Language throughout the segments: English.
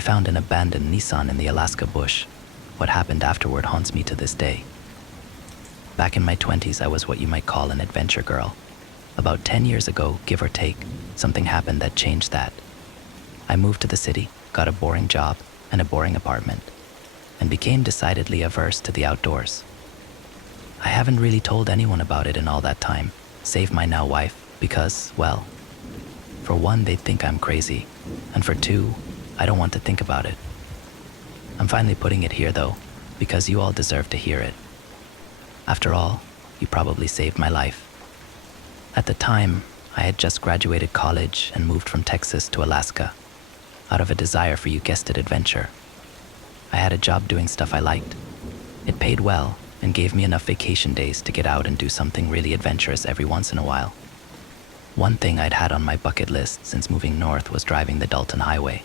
I found an abandoned Nissan in the Alaska bush. What happened afterward haunts me to this day. Back in my 20s, I was what you might call an adventure girl. About 10 years ago, give or take, something happened that changed that. I moved to the city, got a boring job and a boring apartment, and became decidedly averse to the outdoors. I haven't really told anyone about it in all that time, save my now wife, because, well, for one, they'd think I'm crazy, and for two, I don't want to think about it. I'm finally putting it here though, because you all deserve to hear it. After all, you probably saved my life. At the time, I had just graduated college and moved from Texas to Alaska, out of a desire for, you guessed it, adventure. I had a job doing stuff I liked. It paid well and gave me enough vacation days to get out and do something really adventurous every once in a while. One thing I'd had on my bucket list since moving north was driving the Dalton Highway.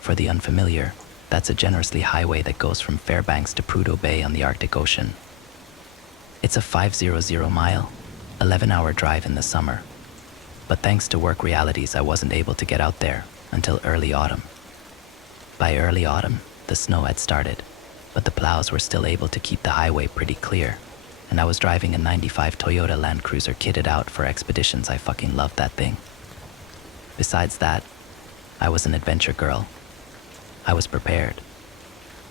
For the unfamiliar, that's a generously highway that goes from Fairbanks to Prudhoe Bay on the Arctic Ocean. It's a 500-mile, 11-hour drive in the summer, but thanks to work realities, I wasn't able to get out there until early autumn. By early autumn, the snow had started, but the plows were still able to keep the highway pretty clear, and I was driving a '95 Toyota Land Cruiser kitted out for expeditions. I fucking loved that thing. Besides that, I was an adventure girl. I was prepared.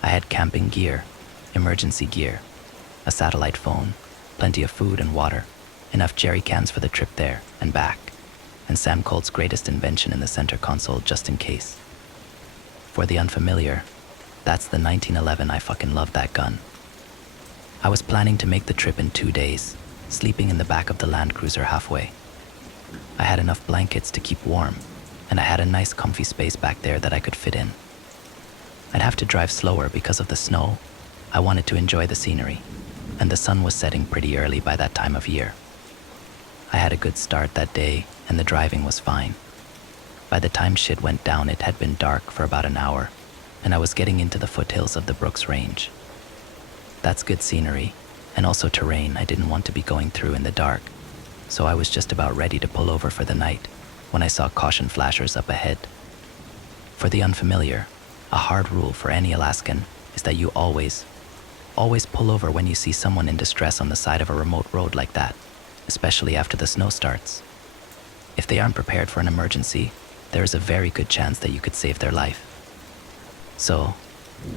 I had camping gear, emergency gear, a satellite phone, plenty of food and water, enough jerry cans for the trip there and back, and Sam Colt's greatest invention in the center console just in case. For the unfamiliar, that's the 1911. I fucking love that gun. I was planning to make the trip in 2 days, sleeping in the back of the Land Cruiser halfway. I had enough blankets to keep warm, and I had a nice comfy space back there that I could fit in. I'd have to drive slower because of the snow. I wanted to enjoy the scenery, and the sun was setting pretty early by that time of year. I had a good start that day, and the driving was fine. By the time shit went down, it had been dark for about an hour, and I was getting into the foothills of the Brooks Range. That's good scenery, and also terrain I didn't want to be going through in the dark, so I was just about ready to pull over for the night when I saw caution flashers up ahead. For the unfamiliar, a hard rule for any Alaskan is that you always pull over when you see someone in distress on the side of a remote road like that, especially after the snow starts. If they aren't prepared for an emergency, there is a very good chance that you could save their life. So,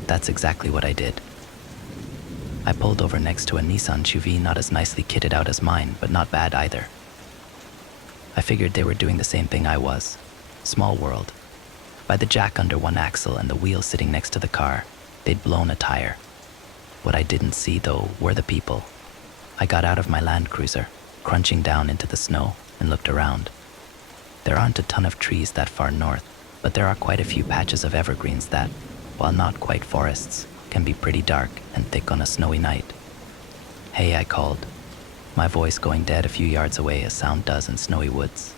that's exactly what I did. I pulled over next to a Nissan SUV, not as nicely kitted out as mine, but not bad either. I figured they were doing the same thing I was. Small world. By the jack under one axle and the wheel sitting next to the car, they'd blown a tire. What I didn't see, though, were the people. I got out of my Land Cruiser, crunching down into the snow, and looked around. There aren't a ton of trees that far north, but there are quite a few patches of evergreens that, while not quite forests, can be pretty dark and thick on a snowy night. "Hey," I called, my voice going dead a few yards away as sound does in snowy woods.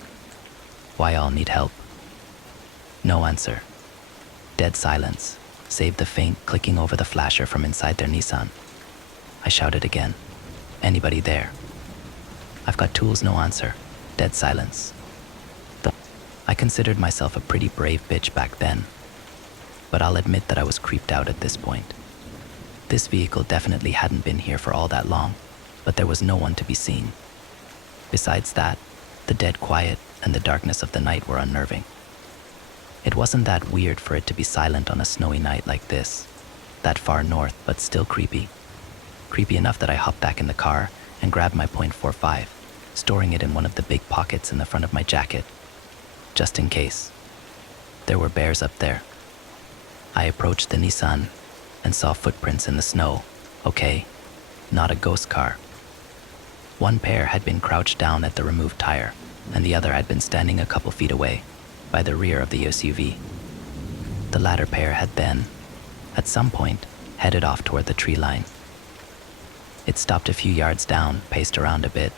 "Why all need help?" No answer. Dead silence, save the faint clicking over the flasher from inside their Nissan. I shouted again. "Anybody there?" "I've got tools." No answer. Dead silence. I considered myself a pretty brave bitch back then, but I'll admit that I was creeped out at this point. This vehicle definitely hadn't been here for all that long, but there was no one to be seen. Besides that, the dead quiet and the darkness of the night were unnerving. It wasn't that weird for it to be silent on a snowy night like this, that far north, but still creepy. Creepy enough that I hopped back in the car and grabbed my .45, storing it in one of the big pockets in the front of my jacket, just in case. There were bears up there. I approached the Nissan and saw footprints in the snow. Okay, not a ghost car. One pair had been crouched down at the removed tire, and the other had been standing a couple feet away, by the rear of the SUV. The latter pair had then, at some point, headed off toward the tree line. It stopped a few yards down, paced around a bit,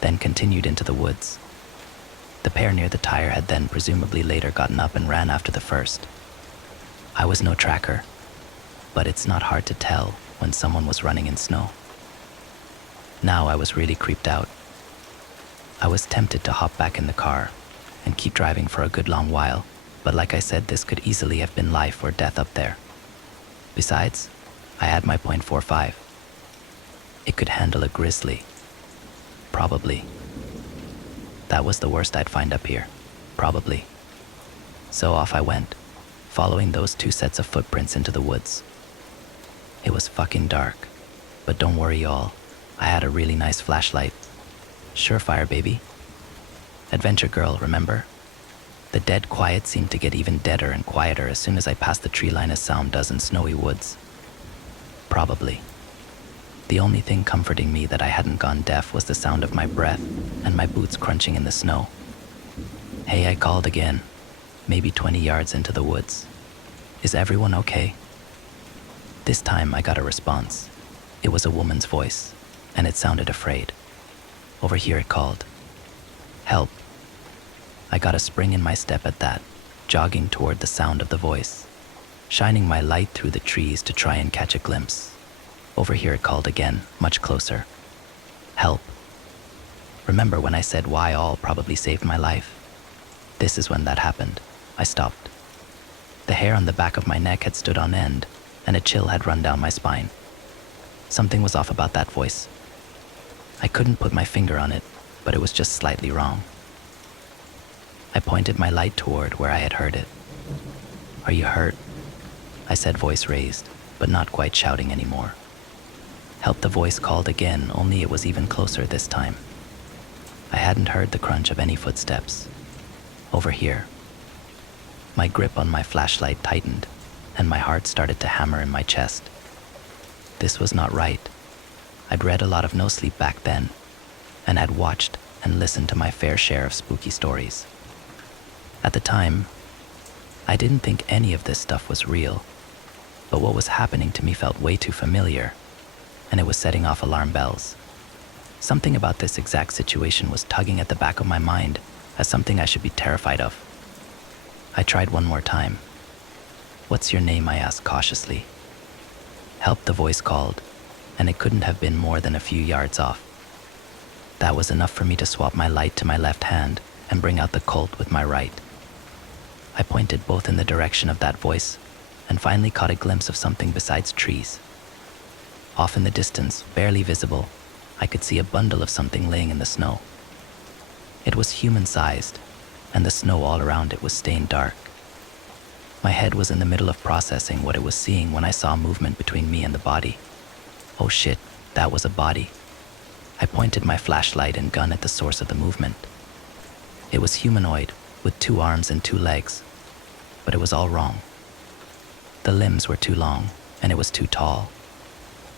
then continued into the woods. The pair near the tire had then presumably later gotten up and ran after the first. I was no tracker, but it's not hard to tell when someone was running in snow. Now I was really creeped out. I was tempted to hop back in the car and keep driving for a good long while, But like I said, this could easily have been life or death up there. Besides, I had my .45. It could handle a grizzly. Probably. That was the worst I'd find up here. Probably. So off I went, following those two sets of footprints into the woods. It was fucking dark, but don't worry y'all, I had a really nice flashlight. Surefire, baby. Adventure girl, remember? The dead quiet seemed to get even deader and quieter as soon as I passed the tree line as sound does in snowy woods. Probably. The only thing comforting me that I hadn't gone deaf was the sound of my breath and my boots crunching in the snow. Hey, I called again, maybe 20 yards into the woods. Is everyone okay? This time I got a response. It was a woman's voice, and it sounded afraid. Over here it called. Help. I got a spring in my step at that, jogging toward the sound of the voice, shining my light through the trees to try and catch a glimpse. Over here it called again, much closer. Help. Remember when I said why all probably saved my life? This is when that happened. I stopped. The hair on the back of my neck had stood on end, and a chill had run down my spine. Something was off about that voice. I couldn't put my finger on it, but it was just slightly wrong. I pointed my light toward where I had heard it. Are you hurt? I said, voice raised, but not quite shouting anymore. Help, the voice called again, only it was even closer this time. I hadn't heard the crunch of any footsteps. Over here. My grip on my flashlight tightened, and my heart started to hammer in my chest. This was not right. I'd read a lot of no sleep back then, and had watched and listened to my fair share of spooky stories. At the time, I didn't think any of this stuff was real, but what was happening to me felt way too familiar, and it was setting off alarm bells. Something about this exact situation was tugging at the back of my mind as something I should be terrified of. I tried one more time. What's your name? I asked cautiously. Help, the voice called, and it couldn't have been more than a few yards off. That was enough for me to swap my light to my left hand and bring out the Colt with my right. I pointed both in the direction of that voice and finally caught a glimpse of something besides trees. Off in the distance, barely visible, I could see a bundle of something laying in the snow. It was human-sized, and the snow all around it was stained dark. My head was in the middle of processing what it was seeing when I saw movement between me and the body. Oh shit, that was a body. I pointed my flashlight and gun at the source of the movement. It was humanoid, with 2 arms and 2 legs, but it was all wrong. The limbs were too long, and it was too tall.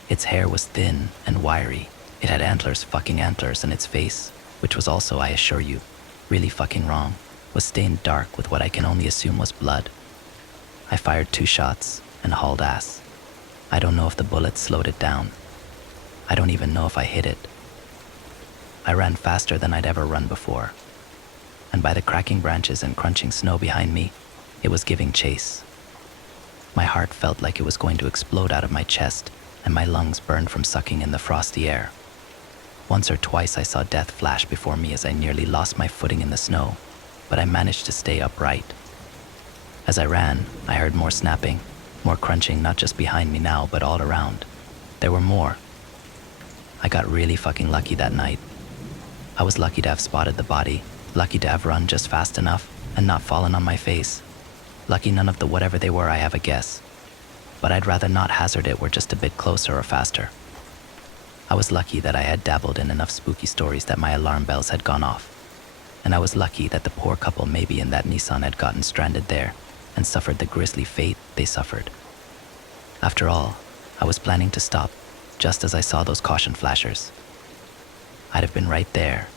Its hair was thin and wiry. It had fucking antlers, and its face, which was also, I assure you, really fucking wrong, was stained dark with what I can only assume was blood. I fired 2 shots and hauled ass. I don't know if the bullets slowed it down. I don't even know if I hit it. I ran faster than I'd ever run before, and by the cracking branches and crunching snow behind me, it was giving chase. My heart felt like it was going to explode out of my chest, and my lungs burned from sucking in the frosty air. Once or twice I saw death flash before me as I nearly lost my footing in the snow, but I managed to stay upright. As I ran, I heard more snapping, more crunching, not just behind me now, but all around. There were more. I got really fucking lucky that night. I was lucky to have spotted the body, lucky to have run just fast enough and not fallen on my face. Lucky none of the whatever they were I have a guess. But I'd rather not hazard it were just a bit closer or faster. I was lucky that I had dabbled in enough spooky stories that my alarm bells had gone off. And I was lucky that the poor couple maybe in that Nissan had gotten stranded there and suffered the grisly fate they suffered. After all, I was planning to stop just as I saw those caution flashers. I'd have been right there,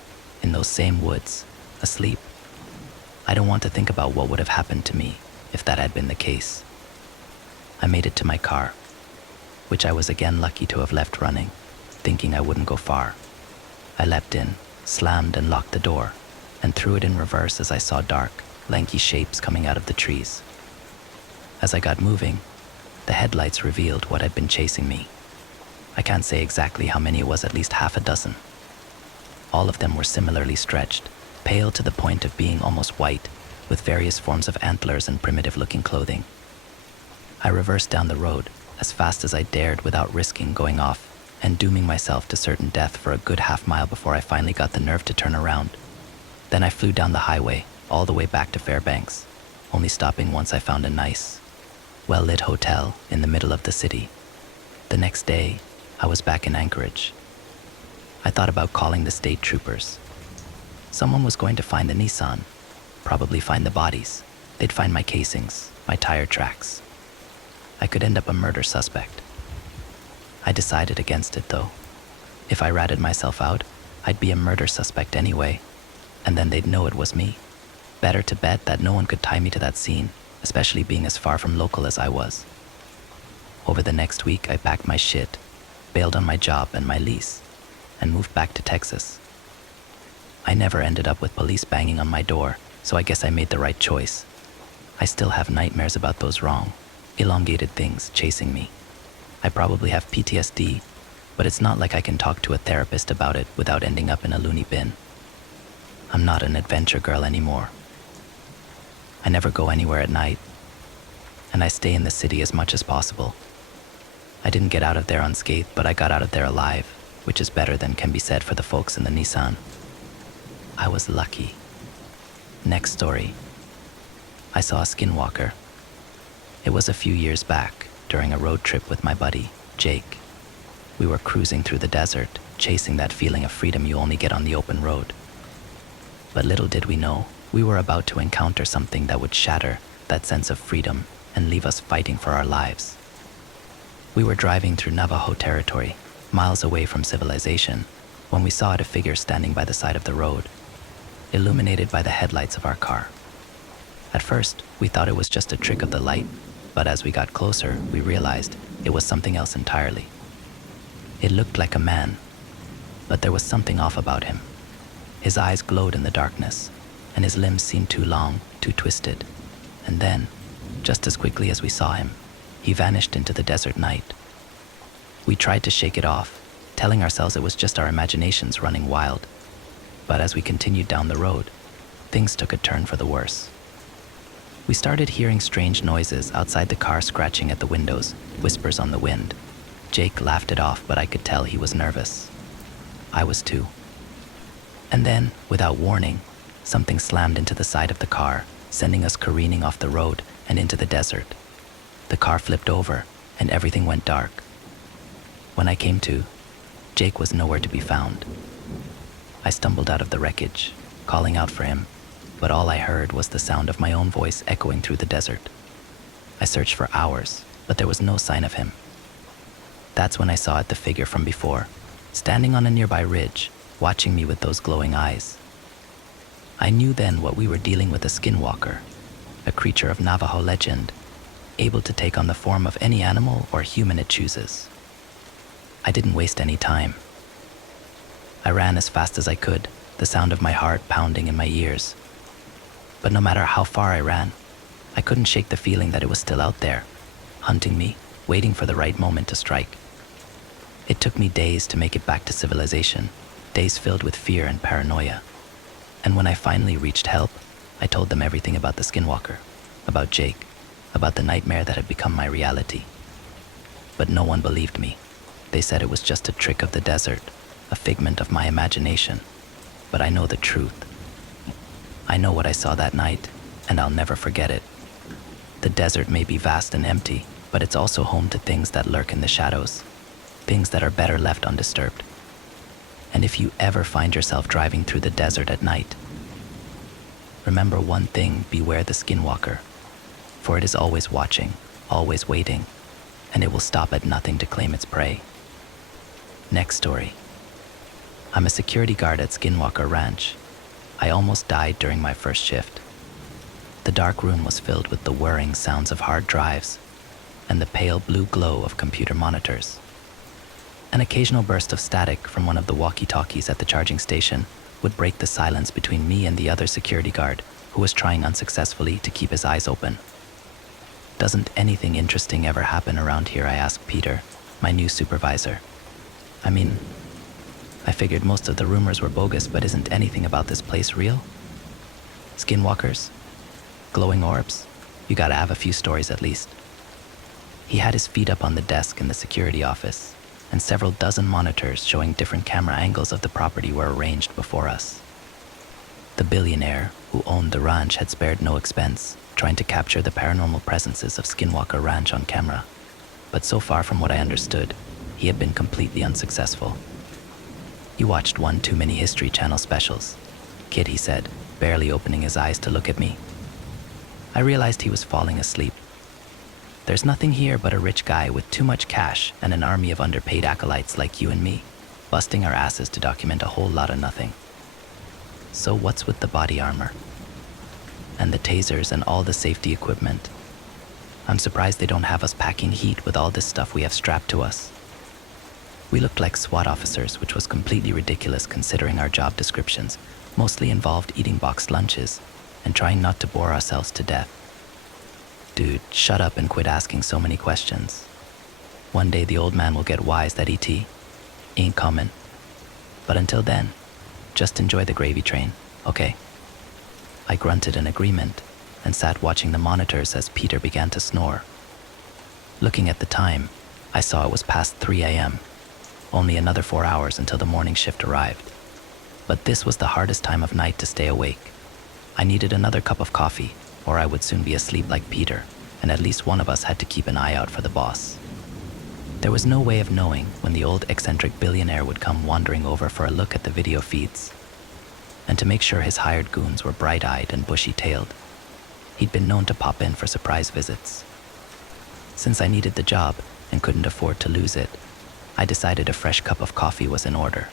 in those same woods, asleep. I don't want to think about what would have happened to me if that had been the case. I made it to my car, which I was again lucky to have left running, thinking I wouldn't go far. I leapt in, slammed and locked the door, and threw it in reverse as I saw dark, lanky shapes coming out of the trees. As I got moving, the headlights revealed what had been chasing me. I can't say exactly how many, it was at least half a dozen. All of them were similarly stretched, pale to the point of being almost white, with various forms of antlers and primitive-looking clothing. I reversed down the road as fast as I dared without risking going off and dooming myself to certain death for a good half-mile before I finally got the nerve to turn around. Then I flew down the highway all the way back to Fairbanks, only stopping once I found a nice, well-lit hotel in the middle of the city. The next day, I was back in Anchorage. I thought about calling the state troopers. Someone was going to find the Nissan, probably find the bodies. They'd find my casings, my tire tracks. I could end up a murder suspect. I decided against it, though. If I ratted myself out, I'd be a murder suspect anyway, and then they'd know it was me. Better to bet that no one could tie me to that scene, especially being as far from local as I was. Over the next week, I packed my shit, bailed on my job and my lease, and moved back to Texas. I never ended up with police banging on my door, so I guess I made the right choice. I still have nightmares about those wrong, elongated things chasing me. I probably have PTSD, but it's not like I can talk to a therapist about it without ending up in a loony bin. I'm not an adventure girl anymore. I never go anywhere at night, and I stay in the city as much as possible. I didn't get out of there unscathed, but I got out of there alive, which is better than can be said for the folks in the Nissan. I was lucky. Next story. I saw a skinwalker. It was a few years back, during a road trip with my buddy, Jake. We were cruising through the desert, chasing that feeling of freedom you only get on the open road. But little did we know, we were about to encounter something that would shatter that sense of freedom and leave us fighting for our lives. We were driving through Navajo territory, miles away from civilization, when we saw a figure standing by the side of the road, illuminated by the headlights of our car. At first, we thought it was just a trick of the light, but as we got closer, we realized it was something else entirely. It looked like a man, but there was something off about him. His eyes glowed in the darkness, and his limbs seemed too long, too twisted. And then, just as quickly as we saw him, he vanished into the desert night. We tried to shake it off, telling ourselves it was just our imaginations running wild. But as we continued down the road, things took a turn for the worse. We started hearing strange noises outside the car, scratching at the windows, whispers on the wind. Jake laughed it off, but I could tell he was nervous. I was too. And then, without warning, something slammed into the side of the car, sending us careening off the road and into the desert. The car flipped over, and everything went dark. When I came to, Jake was nowhere to be found. I stumbled out of the wreckage, calling out for him, but all I heard was the sound of my own voice echoing through the desert. I searched for hours, but there was no sign of him. That's when I saw it, the figure from before, standing on a nearby ridge, watching me with those glowing eyes. I knew then what we were dealing with: a skinwalker, a creature of Navajo legend, able to take on the form of any animal or human it chooses. I didn't waste any time. I ran as fast as I could, the sound of my heart pounding in my ears. But no matter how far I ran, I couldn't shake the feeling that it was still out there, hunting me, waiting for the right moment to strike. It took me days to make it back to civilization, days filled with fear and paranoia. And when I finally reached help, I told them everything about the skinwalker, about Jake, about the nightmare that had become my reality. But no one believed me. They said it was just a trick of the desert, a figment of my imagination. But I know the truth. I know what I saw that night, and I'll never forget it. The desert may be vast and empty, but it's also home to things that lurk in the shadows, things that are better left undisturbed. And if you ever find yourself driving through the desert at night, remember one thing: beware the skinwalker, for it is always watching, always waiting, and it will stop at nothing to claim its prey. Next story. I'm a security guard at Skinwalker Ranch. I almost died during my first shift. The dark room was filled with the whirring sounds of hard drives and the pale blue glow of computer monitors. An occasional burst of static from one of the walkie-talkies at the charging station would break the silence between me and the other security guard, who was trying unsuccessfully to keep his eyes open. "Doesn't anything interesting ever happen around here?" I asked Peter, my new supervisor. I figured most of the rumors were bogus, but isn't anything about this place real? Skinwalkers? Glowing orbs? You gotta have a few stories at least. He had his feet up on the desk in the security office, and several dozen monitors showing different camera angles of the property were arranged before us. The billionaire who owned the ranch had spared no expense trying to capture the paranormal presences of Skinwalker Ranch on camera. But so far from what I understood, he had been completely unsuccessful. He watched one too many History Channel specials. Kid, he said, barely opening his eyes to look at me. I realized he was falling asleep. There's nothing here but a rich guy with too much cash and an army of underpaid acolytes like you and me, busting our asses to document a whole lot of nothing. So what's with the body armor? And the tasers and all the safety equipment? I'm surprised they don't have us packing heat with all this stuff we have strapped to us. We looked like SWAT officers, which was completely ridiculous considering our job descriptions mostly involved eating boxed lunches and trying not to bore ourselves to death. Dude, shut up and quit asking so many questions. One day the old man will get wise that ET ain't coming. But until then, just enjoy the gravy train, okay? I grunted in agreement and sat watching the monitors as Peter began to snore. Looking at the time, I saw it was past 3 a.m., only another 4 hours until the morning shift arrived. But this was the hardest time of night to stay awake. I needed another cup of coffee, or I would soon be asleep like Peter, and at least one of us had to keep an eye out for the boss. There was no way of knowing when the old eccentric billionaire would come wandering over for a look at the video feeds. And to make sure his hired goons were bright-eyed and bushy-tailed, he'd been known to pop in for surprise visits. Since I needed the job and couldn't afford to lose it, I decided a fresh cup of coffee was in order.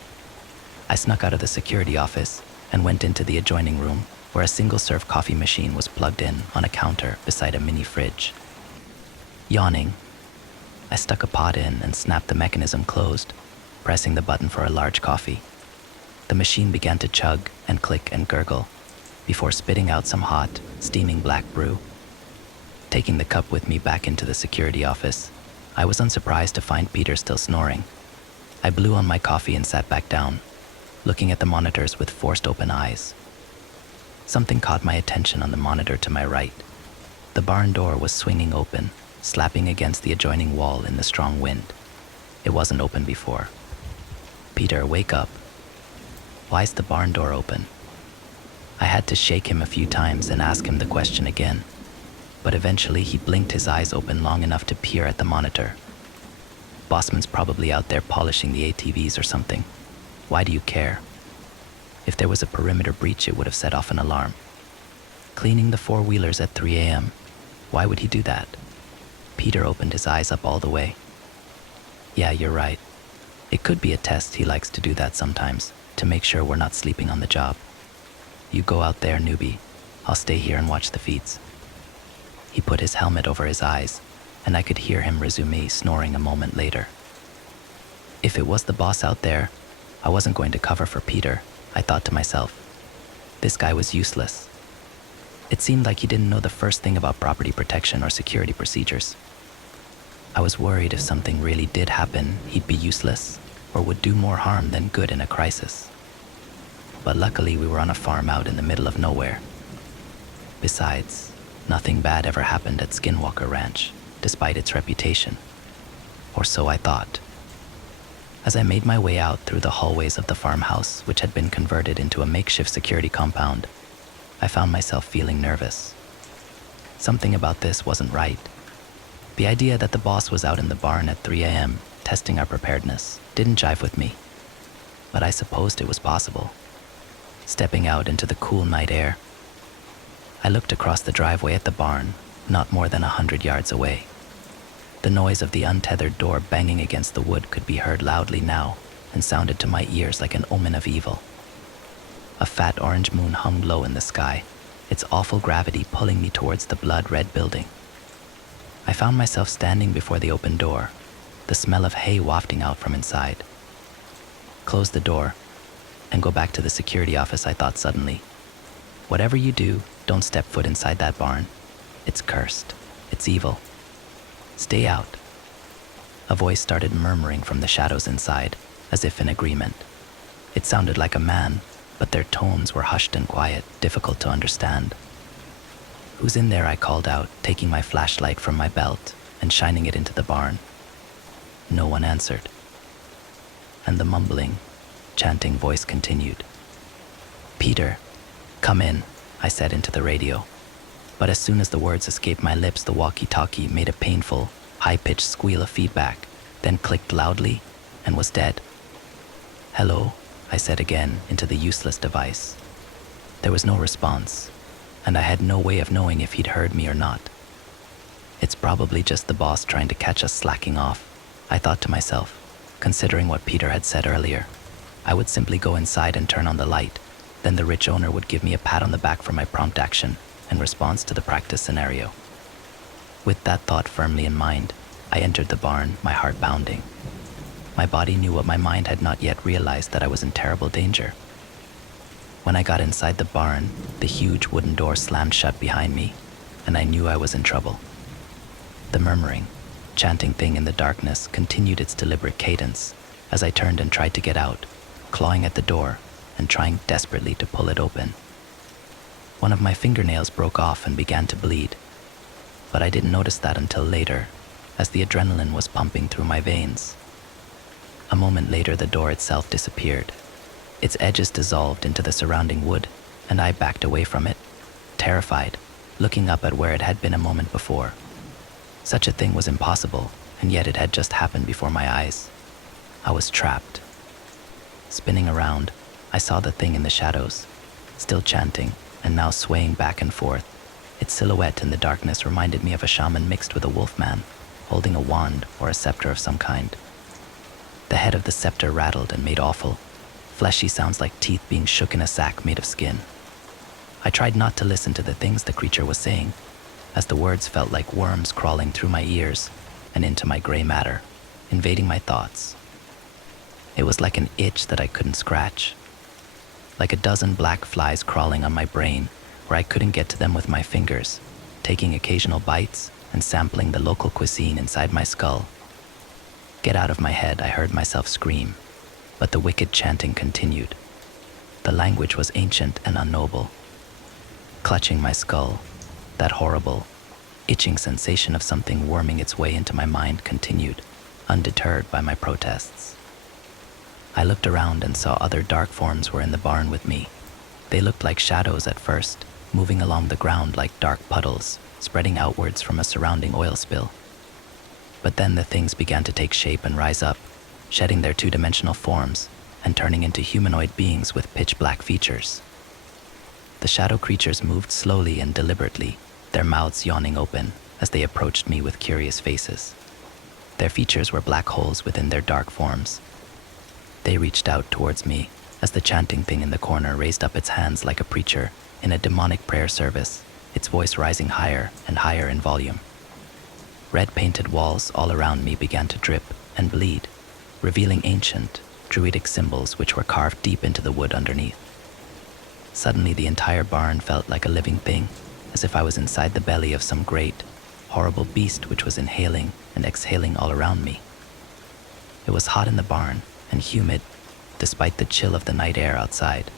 I snuck out of the security office and went into the adjoining room where a single-serve coffee machine was plugged in on a counter beside a mini fridge. Yawning, I stuck a pot in and snapped the mechanism closed, pressing the button for a large coffee. The machine began to chug and click and gurgle before spitting out some hot, steaming black brew. Taking the cup with me back into the security office, I was unsurprised to find Peter still snoring. I blew on my coffee and sat back down, looking at the monitors with forced open eyes. Something caught my attention on the monitor to my right. The barn door was swinging open, slapping against the adjoining wall in the strong wind. It wasn't open before. Peter, wake up. Why's the barn door open? I had to shake him a few times and ask him the question again, but eventually he blinked his eyes open long enough to peer at the monitor. Bossman's probably out there polishing the ATVs or something. Why do you care? If there was a perimeter breach, it would have set off an alarm. Cleaning the four-wheelers at 3 a.m., why would he do that? Peter opened his eyes up all the way. Yeah, you're right. It could be a test. He likes to do that sometimes, to make sure we're not sleeping on the job. You go out there, newbie. I'll stay here and watch the feeds. He put his helmet over his eyes, and I could hear him resume snoring a moment later. If it was the boss out there, I wasn't going to cover for Peter, I thought to myself. This guy was useless. It seemed like he didn't know the first thing about property protection or security procedures. I was worried if something really did happen, he'd be useless, or would do more harm than good in a crisis. But luckily we were on a farm out in the middle of nowhere. Besides, nothing bad ever happened at Skinwalker Ranch, despite its reputation. Or so I thought. As I made my way out through the hallways of the farmhouse, which had been converted into a makeshift security compound, I found myself feeling nervous. Something about this wasn't right. The idea that the boss was out in the barn at 3 a.m., testing our preparedness, didn't jive with me. But I supposed it was possible. Stepping out into the cool night air, I looked across the driveway at the barn, not more than 100 yards away. The noise of the untethered door banging against the wood could be heard loudly now and sounded to my ears like an omen of evil. A fat orange moon hung low in the sky, its awful gravity pulling me towards the blood-red building. I found myself standing before the open door, the smell of hay wafting out from inside. Close the door and go back to the security office, I thought suddenly. Whatever you do, don't step foot inside that barn. It's cursed. It's evil. Stay out. A voice started murmuring from the shadows inside, as if in agreement. It sounded like a man, but their tones were hushed and quiet, difficult to understand. "Who's in there?" I called out, taking my flashlight from my belt and shining it into the barn. No one answered. And the mumbling, chanting voice continued. "Peter, come in," I said into the radio. But as soon as the words escaped my lips, the walkie-talkie made a painful, high-pitched squeal of feedback, then clicked loudly and was dead. "Hello," I said again into the useless device. There was no response, and I had no way of knowing if he'd heard me or not. It's probably just the boss trying to catch us slacking off, I thought to myself, considering what Peter had said earlier. I would simply go inside and turn on the light, then the rich owner would give me a pat on the back for my prompt action in response to the practice scenario. With that thought firmly in mind, I entered the barn, my heart pounding. My body knew what my mind had not yet realized, that I was in terrible danger. When I got inside the barn, the huge wooden door slammed shut behind me, and I knew I was in trouble. The murmuring, chanting thing in the darkness continued its deliberate cadence as I turned and tried to get out, clawing at the door and trying desperately to pull it open. One of my fingernails broke off and began to bleed, but I didn't notice that until later, as the adrenaline was pumping through my veins. A moment later, the door itself disappeared. Its edges dissolved into the surrounding wood, and I backed away from it, terrified, looking up at where it had been a moment before. Such a thing was impossible, and yet it had just happened before my eyes. I was trapped. Spinning around, I saw the thing in the shadows, still chanting and now swaying back and forth. Its silhouette in the darkness reminded me of a shaman mixed with a wolfman, holding a wand or a scepter of some kind. The head of the scepter rattled and made awful, fleshy sounds like teeth being shook in a sack made of skin. I tried not to listen to the things the creature was saying, as the words felt like worms crawling through my ears and into my gray matter, invading my thoughts. It was like an itch that I couldn't scratch, like a dozen black flies crawling on my brain where I couldn't get to them with my fingers, taking occasional bites and sampling the local cuisine inside my skull. "Get out of my head," I heard myself scream, but the wicked chanting continued. The language was ancient and unknowable. Clutching my skull, that horrible, itching sensation of something worming its way into my mind continued, undeterred by my protests. I looked around and saw other dark forms were in the barn with me. They looked like shadows at first, moving along the ground like dark puddles, spreading outwards from a surrounding oil spill. But then the things began to take shape and rise up, shedding their two-dimensional forms and turning into humanoid beings with pitch-black features. The shadow creatures moved slowly and deliberately, their mouths yawning open as they approached me with curious faces. Their features were black holes within their dark forms. They reached out towards me as the chanting thing in the corner raised up its hands like a preacher in a demonic prayer service, its voice rising higher and higher in volume. Red-painted walls all around me began to drip and bleed, revealing ancient, druidic symbols which were carved deep into the wood underneath. Suddenly, the entire barn felt like a living thing, as if I was inside the belly of some great, horrible beast which was inhaling and exhaling all around me. It was hot in the barn and humid, despite the chill of the night air outside.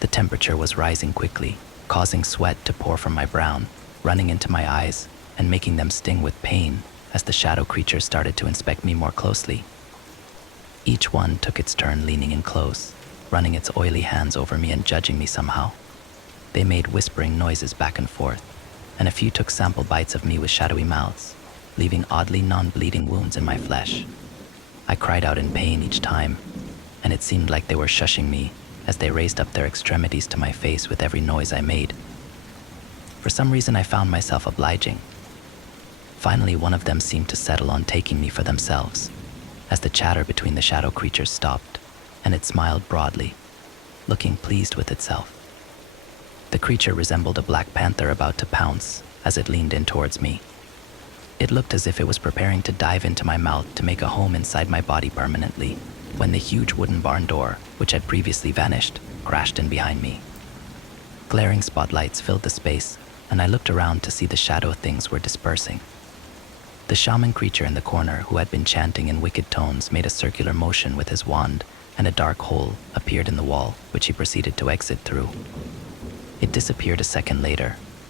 The temperature was rising quickly, causing sweat to pour from my brow, running into my eyes and making them sting with pain as the shadow creatures started to inspect me more closely. Each one took its turn leaning in close, running its oily hands over me and judging me somehow. They made whispering noises back and forth, and a few took sample bites of me with shadowy mouths, leaving oddly non-bleeding wounds in my flesh. I cried out in pain each time, and it seemed like they were shushing me as they raised up their extremities to my face with every noise I made. For some reason, I found myself obliging. Finally, one of them seemed to settle on taking me for themselves, as the chatter between the shadow creatures stopped, and it smiled broadly, looking pleased with itself. The creature resembled a black panther about to pounce as it leaned in towards me. It looked as if it was preparing to dive into my mouth to make a home inside my body permanently, when the huge wooden barn door, which had previously vanished, crashed in behind me. Glaring spotlights filled the space, and I looked around to see the shadow things were dispersing. The shaman creature in the corner, who had been chanting in wicked tones, made a circular motion with his wand, and a dark hole appeared in the wall, which he proceeded to exit through. It disappeared a second later,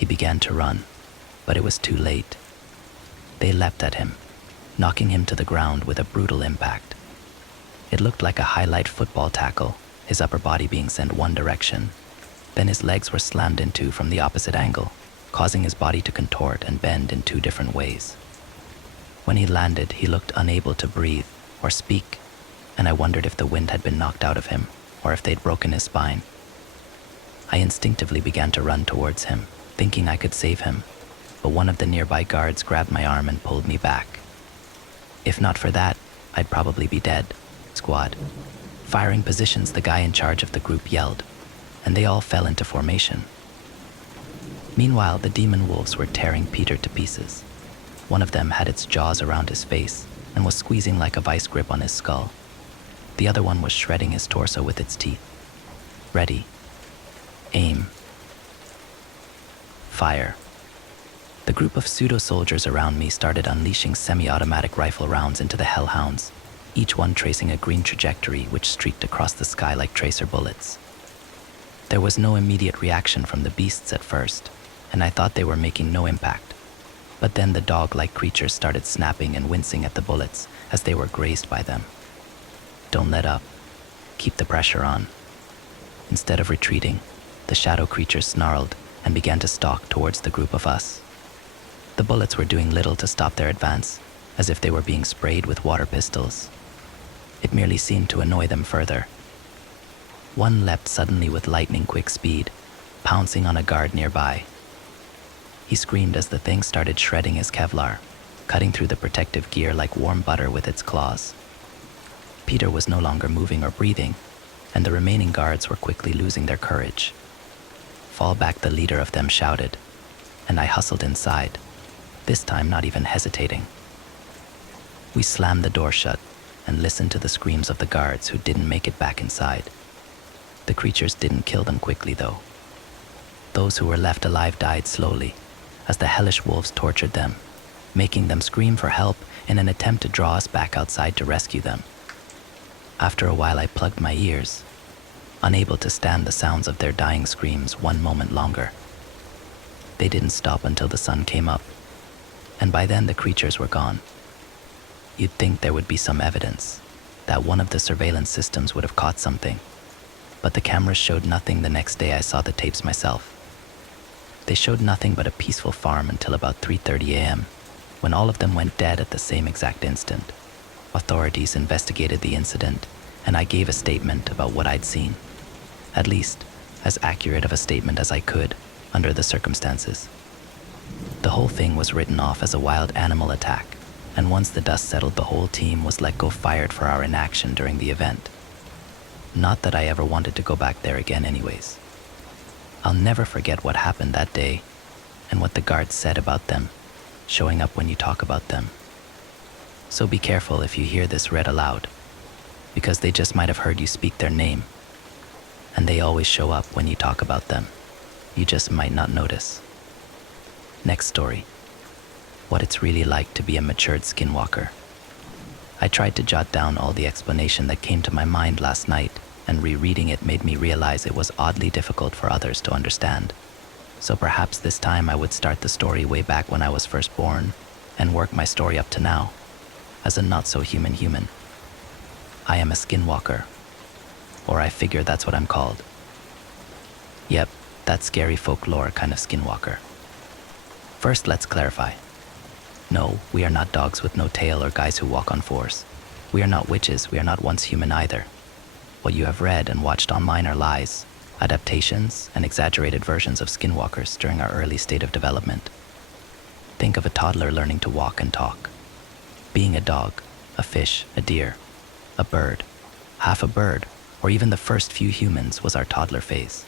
He began to run, but it was too late. They leapt at him, knocking him to the ground with a brutal impact. It looked like a highlight football tackle, his upper body being sent one direction. Then his legs were slammed into from the opposite angle, causing his body to contort and bend in two different ways. When he landed, he looked unable to breathe or speak, and I wondered if the wind had been knocked out of him or if they'd broken his spine. I instinctively began to run towards him, thinking I could save him, but one of the nearby guards grabbed my arm and pulled me back. If not for that, I'd probably be dead. Squad. Firing positions, the guy in charge of the group yelled, and they all fell into formation. Meanwhile, the demon wolves were tearing Peter to pieces. One of them had its jaws around his face and was squeezing like a vice grip on his skull. The other one was shredding his torso with its teeth. Ready. Aim. Fire. The group of pseudo-soldiers around me started unleashing semi-automatic rifle rounds into the hellhounds, each one tracing a green trajectory which streaked across the sky like tracer bullets. There was no immediate reaction from the beasts at first, and I thought they were making no impact. But then the dog-like creatures started snapping and wincing at the bullets as they were grazed by them. Don't let up. Keep the pressure on. Instead of retreating, the shadow creatures snarled and began to stalk towards the group of us. The bullets were doing little to stop their advance, as if they were being sprayed with water pistols. It merely seemed to annoy them further. One leapt suddenly with lightning-quick speed, pouncing on a guard nearby. He screamed as the thing started shredding his Kevlar, cutting through the protective gear like warm butter with its claws. Peter was no longer moving or breathing, and the remaining guards were quickly losing their courage. Fall back, the leader of them shouted, and I hustled inside, this time not even hesitating. We slammed the door shut and listened to the screams of the guards who didn't make it back inside. The creatures didn't kill them quickly, though. Those who were left alive died slowly, as the hellish wolves tortured them, making them scream for help in an attempt to draw us back outside to rescue them. After a while, I plugged my ears, unable to stand the sounds of their dying screams one moment longer. They didn't stop until the sun came up, and by then the creatures were gone. You'd think there would be some evidence, that one of the surveillance systems would have caught something, but the cameras showed nothing. The next day I saw the tapes myself. They showed nothing but a peaceful farm until about 3:30 a.m., when all of them went dead at the same exact instant. Authorities investigated the incident, and I gave a statement about what I'd seen. At least, as accurate of a statement as I could, under the circumstances. The whole thing was written off as a wild animal attack, and once the dust settled, the whole team was let go fired for our inaction during the event. Not that I ever wanted to go back there again anyways. I'll never forget what happened that day, and what the guards said about them, showing up when you talk about them. So be careful if you hear this read aloud, because they just might have heard you speak their name, and they always show up when you talk about them. You just might not notice. Next story. What it's really like to be a matured skinwalker. I tried to jot down all the explanation that came to my mind last night, and rereading it made me realize it was oddly difficult for others to understand. So perhaps this time I would start the story way back when I was first born, and work my story up to now, as a not-so-human human. I am a skinwalker, or I figure that's what I'm called. Yep, that scary folklore kind of skinwalker. First, let's clarify. No, we are not dogs with no tail or guys who walk on fours. We are not witches, we are not once human either. What you have read and watched online are lies, adaptations, and exaggerated versions of skinwalkers during our early state of development. Think of a toddler learning to walk and talk. Being a dog, a fish, a deer, a bird, half a bird, or even the first few humans was our toddler phase.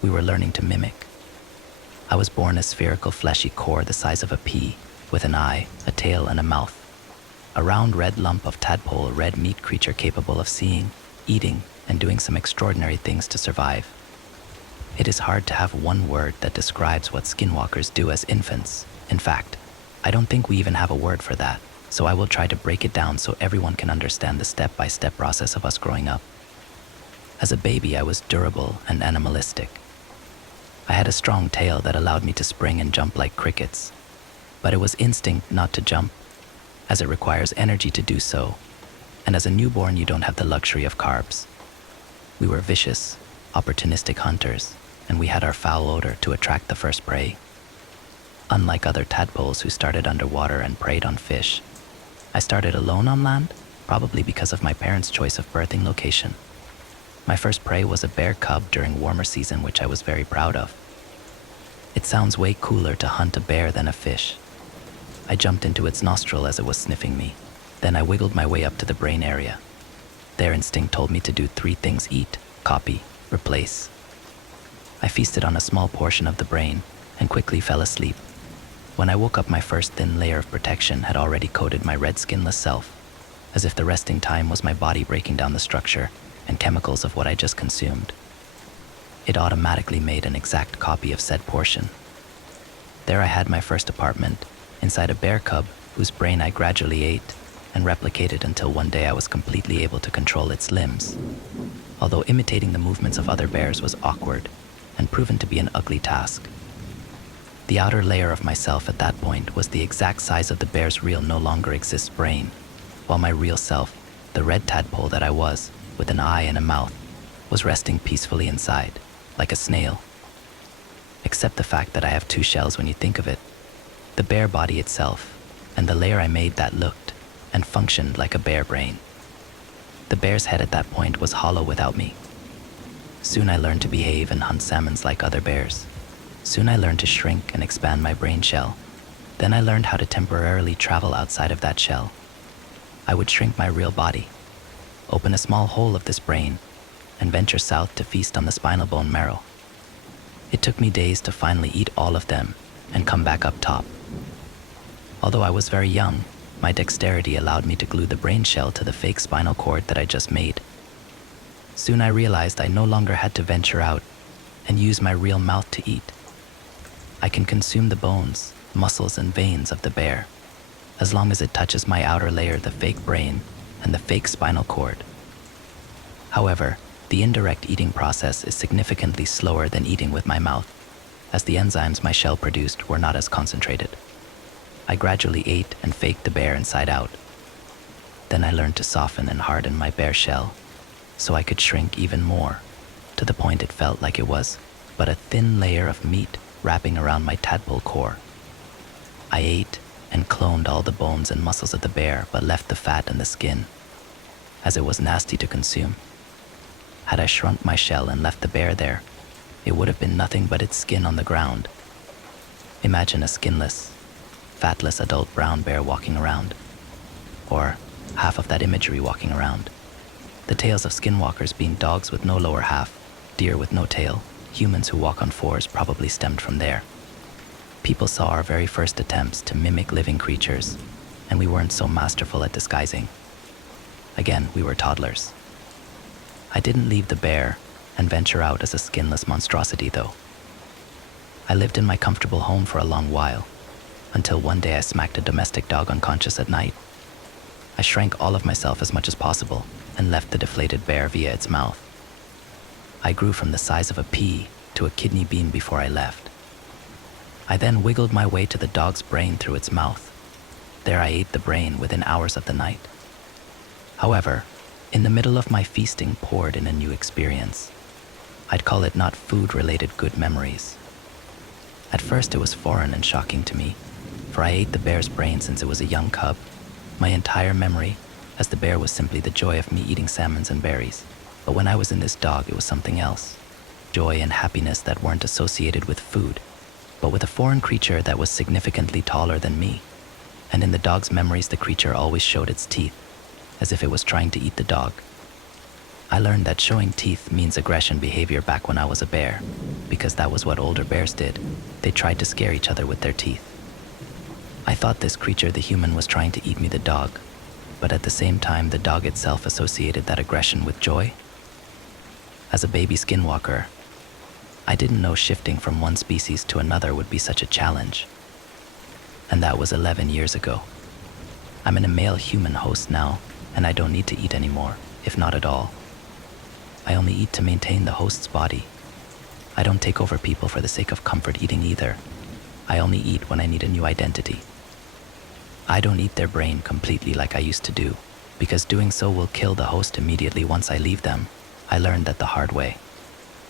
We were learning to mimic. I was born a spherical fleshy core the size of a pea, with an eye, a tail, and a mouth. A round red lump of tadpole red meat creature capable of seeing, eating, and doing some extraordinary things to survive. It is hard to have one word that describes what skinwalkers do as infants. In fact, I don't think we even have a word for that, so I will try to break it down so everyone can understand the step-by-step process of us growing up. As a baby, I was durable and animalistic. I had a strong tail that allowed me to spring and jump like crickets, but it was instinct not to jump, as it requires energy to do so, and as a newborn you don't have the luxury of carbs. We were vicious, opportunistic hunters, and we had our foul odor to attract the first prey. Unlike other tadpoles who started underwater and preyed on fish, I started alone on land, probably because of my parents' choice of birthing location. My first prey was a bear cub during warmer season, which I was very proud of. It sounds way cooler to hunt a bear than a fish. I jumped into its nostril as it was sniffing me. Then I wiggled my way up to the brain area. Their instinct told me to do 3 things: eat, copy, replace. I feasted on a small portion of the brain and quickly fell asleep. When I woke up, my first thin layer of protection had already coated my red skinless self, as if the resting time was my body breaking down the structure and chemicals of what I just consumed. It automatically made an exact copy of said portion. There I had my first apartment, inside a bear cub whose brain I gradually ate and replicated until one day I was completely able to control its limbs. Although imitating the movements of other bears was awkward and proven to be an ugly task. The outer layer of myself at that point was the exact size of the bear's real no longer exists brain, while my real self, the red tadpole that I was, with an eye and a mouth, was resting peacefully inside, like a snail. Except the fact that I have 2 shells when you think of it, the bear body itself, and the layer I made that looked and functioned like a bear brain. The bear's head at that point was hollow without me. Soon I learned to behave and hunt salmons like other bears. Soon I learned to shrink and expand my brain shell. Then I learned how to temporarily travel outside of that shell. I would shrink my real body, open a small hole of this brain, and venture south to feast on the spinal bone marrow. It took me days to finally eat all of them and come back up top. Although I was very young, my dexterity allowed me to glue the brain shell to the fake spinal cord that I just made. Soon I realized I no longer had to venture out and use my real mouth to eat. I can consume the bones, muscles, and veins of the bear, as long as it touches my outer layer, the fake brain, and the fake spinal cord. However, the indirect eating process is significantly slower than eating with my mouth, as the enzymes my shell produced were not as concentrated. I gradually ate and faked the bear inside out. Then I learned to soften and harden my bear shell, so I could shrink even more, to the point it felt like it was but a thin layer of meat wrapping around my tadpole core. I ate and cloned all the bones and muscles of the bear, but left the fat and the skin, as it was nasty to consume. Had I shrunk my shell and left the bear there, it would have been nothing but its skin on the ground. Imagine a skinless, fatless adult brown bear walking around, or half of that imagery walking around. The tales of skinwalkers being dogs with no lower half, deer with no tail, humans who walk on 4s probably stemmed from there. People saw our very first attempts to mimic living creatures, and we weren't so masterful at disguising. Again, we were toddlers. I didn't leave the bear and venture out as a skinless monstrosity, though. I lived in my comfortable home for a long while, until one day I smacked a domestic dog unconscious at night. I shrank all of myself as much as possible and left the deflated bear via its mouth. I grew from the size of a pea to a kidney bean before I left. I then wiggled my way to the dog's brain through its mouth. There I ate the brain within hours of the night. However, in the middle of my feasting poured in a new experience. I'd call it not food-related good memories. At first it was foreign and shocking to me, for I ate the bear's brain since it was a young cub. My entire memory, as the bear, was simply the joy of me eating salmons and berries. But when I was in this dog, it was something else. Joy and happiness that weren't associated with food, but with a foreign creature that was significantly taller than me. And in the dog's memories, the creature always showed its teeth, as if it was trying to eat the dog. I learned that showing teeth means aggression behavior back when I was a bear, because that was what older bears did. They tried to scare each other with their teeth. I thought this creature, the human, was trying to eat me, the dog, but at the same time, the dog itself associated that aggression with joy. As a baby skinwalker, I didn't know shifting from one species to another would be such a challenge. And that was 11 years ago. I'm in a male human host now, and I don't need to eat anymore, if not at all. I only eat to maintain the host's body. I don't take over people for the sake of comfort eating either. I only eat when I need a new identity. I don't eat their brain completely like I used to do, because doing so will kill the host immediately once I leave them. I learned that the hard way.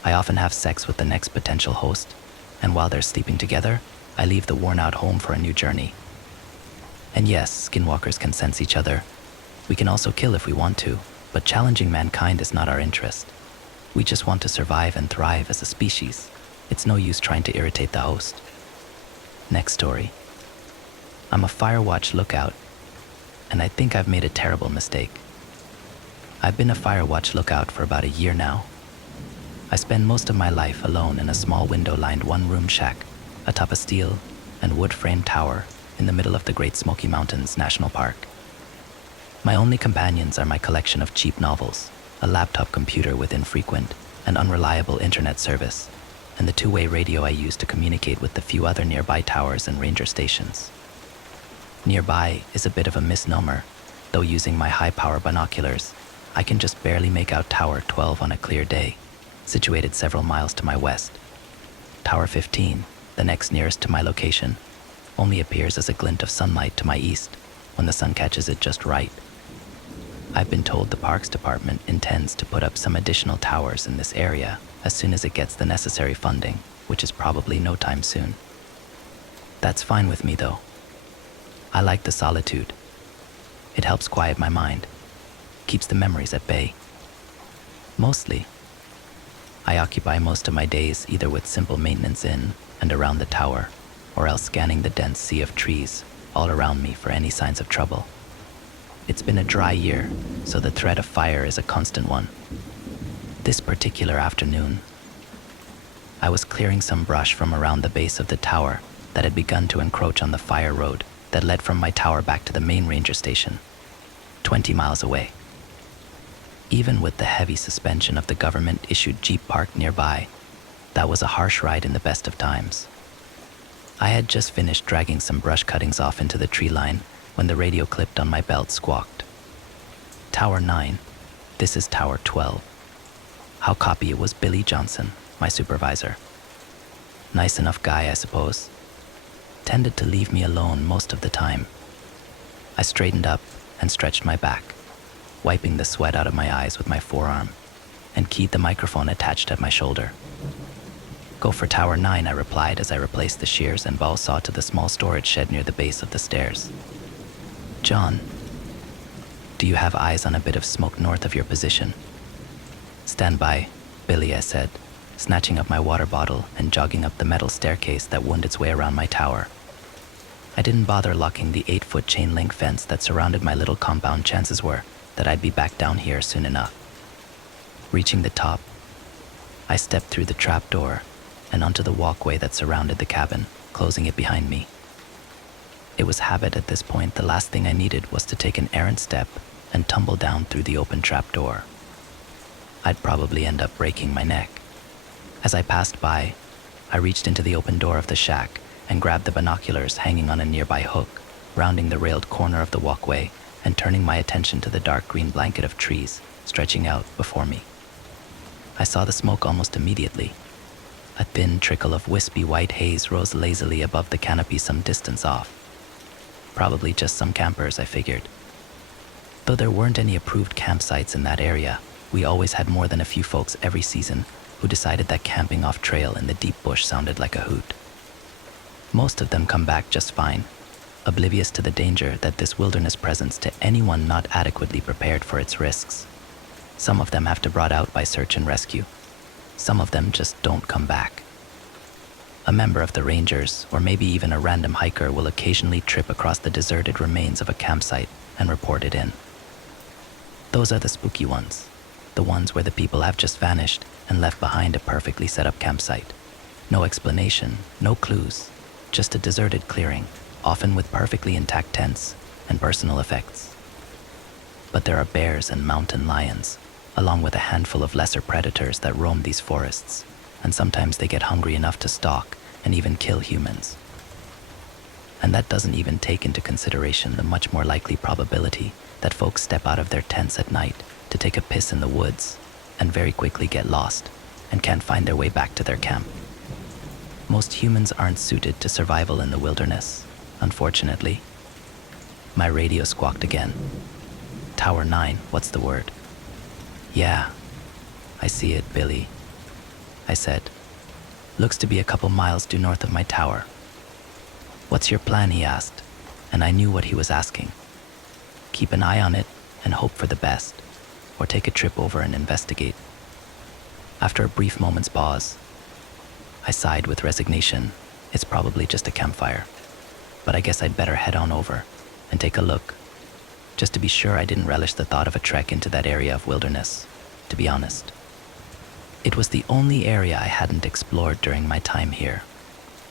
I often have sex with the next potential host, and while they're sleeping together, I leave the worn-out home for a new journey. And yes, skinwalkers can sense each other. We can also kill if we want to, but challenging mankind is not our interest. We just want to survive and thrive as a species. It's no use trying to irritate the host. Next story. I'm a Firewatch lookout, and I think I've made a terrible mistake. I've been a Firewatch lookout for about a year now. I spend most of my life alone in a small window-lined one-room shack atop a steel and wood-framed tower in the middle of the Great Smoky Mountains National Park. My only companions are my collection of cheap novels, a laptop computer with infrequent and unreliable internet service, and the two-way radio I use to communicate with the few other nearby towers and ranger stations. Nearby is a bit of a misnomer, though using my high-power binoculars, I can just barely make out Tower 12 on a clear day, situated several miles to my west. Tower 15, the next nearest to my location, only appears as a glint of sunlight to my east when the sun catches it just right. I've been told the Parks Department intends to put up some additional towers in this area as soon as it gets the necessary funding, which is probably no time soon. That's fine with me though. I like the solitude. It helps quiet my mind, keeps the memories at bay. Mostly, I occupy most of my days either with simple maintenance in and around the tower, or else scanning the dense sea of trees all around me for any signs of trouble. It's been a dry year, so the threat of fire is a constant one. This particular afternoon, I was clearing some brush from around the base of the tower that had begun to encroach on the fire road that led from my tower back to the main ranger station, 20 miles away. Even with the heavy suspension of the government-issued Jeep park nearby, that was a harsh ride in the best of times. I had just finished dragging some brush cuttings off into the tree line when the radio clipped on my belt squawked. Tower 9, this is Tower 12. How copy? It was Billy Johnson, my supervisor. Nice enough guy, I suppose. Tended to leave me alone most of the time. I straightened up and stretched my back, wiping the sweat out of my eyes with my forearm, and keyed the microphone attached at my shoulder. Go for Tower 9, I replied as I replaced the shears and bow saw to the small storage shed near the base of the stairs. John, do you have eyes on a bit of smoke north of your position? Stand by, Billy, I said, snatching up my water bottle and jogging up the metal staircase that wound its way around my tower. I didn't bother locking the 8-foot chain link fence that surrounded my little compound. Chances were that I'd be back down here soon enough. Reaching the top, I stepped through the trap door and onto the walkway that surrounded the cabin, closing it behind me. It was habit at this point. The last thing I needed was to take an errant step and tumble down through the open trap door. I'd probably end up breaking my neck. As I passed by, I reached into the open door of the shack and grabbed the binoculars hanging on a nearby hook, rounding the railed corner of the walkway and turning my attention to the dark green blanket of trees stretching out before me. I saw the smoke almost immediately. A thin trickle of wispy white haze rose lazily above the canopy some distance off. Probably just some campers, I figured. Though there weren't any approved campsites in that area, we always had more than a few folks every season who decided that camping off trail in the deep bush sounded like a hoot. Most of them come back just fine, oblivious to the danger that this wilderness presents to anyone not adequately prepared for its risks. Some of them have to be brought out by search and rescue. Some of them just don't come back. A member of the Rangers, or maybe even a random hiker, will occasionally trip across the deserted remains of a campsite and report it in. Those are the spooky ones, the ones where the people have just vanished and left behind a perfectly set up campsite. No explanation, no clues, just a deserted clearing, often with perfectly intact tents and personal effects. But there are bears and mountain lions, along with a handful of lesser predators that roam these forests, and sometimes they get hungry enough to stalk and even kill humans. And that doesn't even take into consideration the much more likely probability that folks step out of their tents at night to take a piss in the woods and very quickly get lost and can't find their way back to their camp. Most humans aren't suited to survival in the wilderness, unfortunately. My radio squawked again. Tower 9, what's the word? Yeah, I see it, Billy, I said. Looks to be a couple miles due north of my tower. What's your plan, he asked, and I knew what he was asking. Keep an eye on it and hope for the best, or take a trip over and investigate. After a brief moment's pause, I sighed with resignation. It's probably just a campfire, but I guess I'd better head on over and take a look, just to be sure I didn't relish the thought of a trek into that area of wilderness, to be honest. It was the only area I hadn't explored during my time here.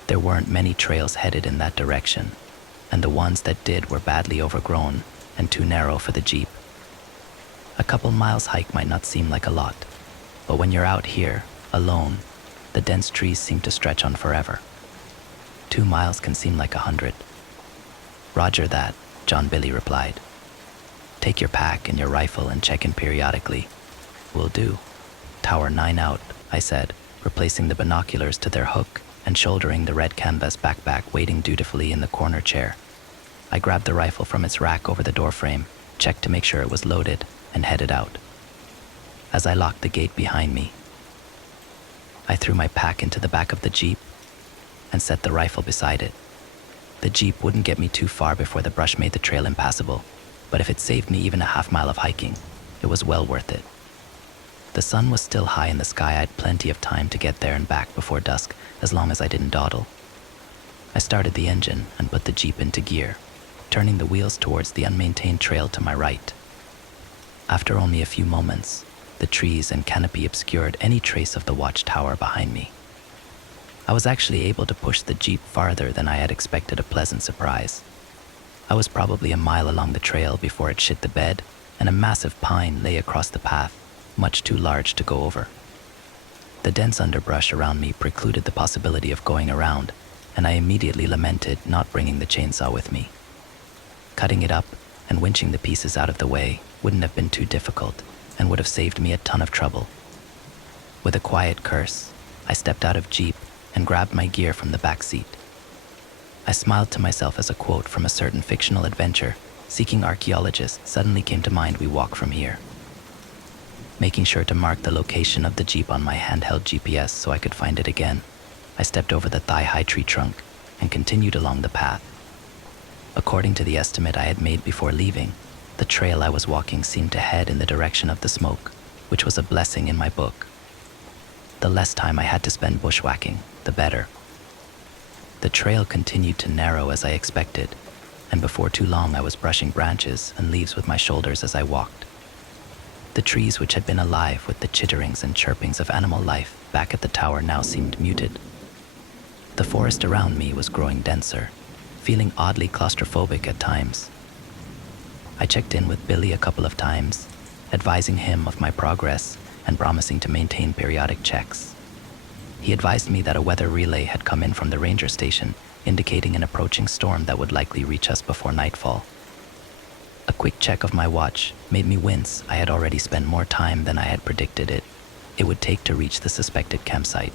There weren't many trails headed in that direction, and the ones that did were badly overgrown and too narrow for the Jeep. A couple miles hike might not seem like a lot, but when you're out here, alone, the dense trees seem to stretch on forever. 2 miles can seem like 100. Roger that, John Billy replied. Take your pack and your rifle and check in periodically. Will do. Tower 9 out, I said, replacing the binoculars to their hook and shouldering the red canvas backpack waiting dutifully in the corner chair. I grabbed the rifle from its rack over the doorframe, checked to make sure it was loaded, and headed out. As I locked the gate behind me, I threw my pack into the back of the Jeep and set the rifle beside it. The Jeep wouldn't get me too far before the brush made the trail impassable, but if it saved me even a half-mile of hiking, it was well worth it. The sun was still high in the sky. I had plenty of time to get there and back before dusk, as long as I didn't dawdle. I started the engine and put the Jeep into gear, turning the wheels towards the unmaintained trail to my right. After only a few moments, the trees and canopy obscured any trace of the watchtower behind me. I was actually able to push the Jeep farther than I had expected, a pleasant surprise. I was probably a mile along the trail before it shit the bed, and a massive pine lay across the path, much too large to go over. The dense underbrush around me precluded the possibility of going around, and I immediately lamented not bringing the chainsaw with me. Cutting it up and winching the pieces out of the way wouldn't have been too difficult and would have saved me a ton of trouble. With a quiet curse, I stepped out of Jeep and grabbed my gear from the back seat. I smiled to myself as a quote from a certain fictional adventure seeking archaeologist suddenly came to mind. We walk from here. Making sure to mark the location of the Jeep on my handheld GPS so I could find it again, I stepped over the thigh-high tree trunk and continued along the path. According to the estimate I had made before leaving, the trail I was walking seemed to head in the direction of the smoke, which was a blessing in my book. The less time I had to spend bushwhacking, the better. The trail continued to narrow as I expected, and before too long I was brushing branches and leaves with my shoulders as I walked. The trees, which had been alive with the chitterings and chirpings of animal life back at the tower, now seemed muted. The forest around me was growing denser, feeling oddly claustrophobic at times. I checked in with Billy a couple of times, advising him of my progress and promising to maintain periodic checks. He advised me that a weather relay had come in from the ranger station, indicating an approaching storm that would likely reach us before nightfall. A quick check of my watch made me wince. I had already spent more time than I had predicted it would take to reach the suspected campsite.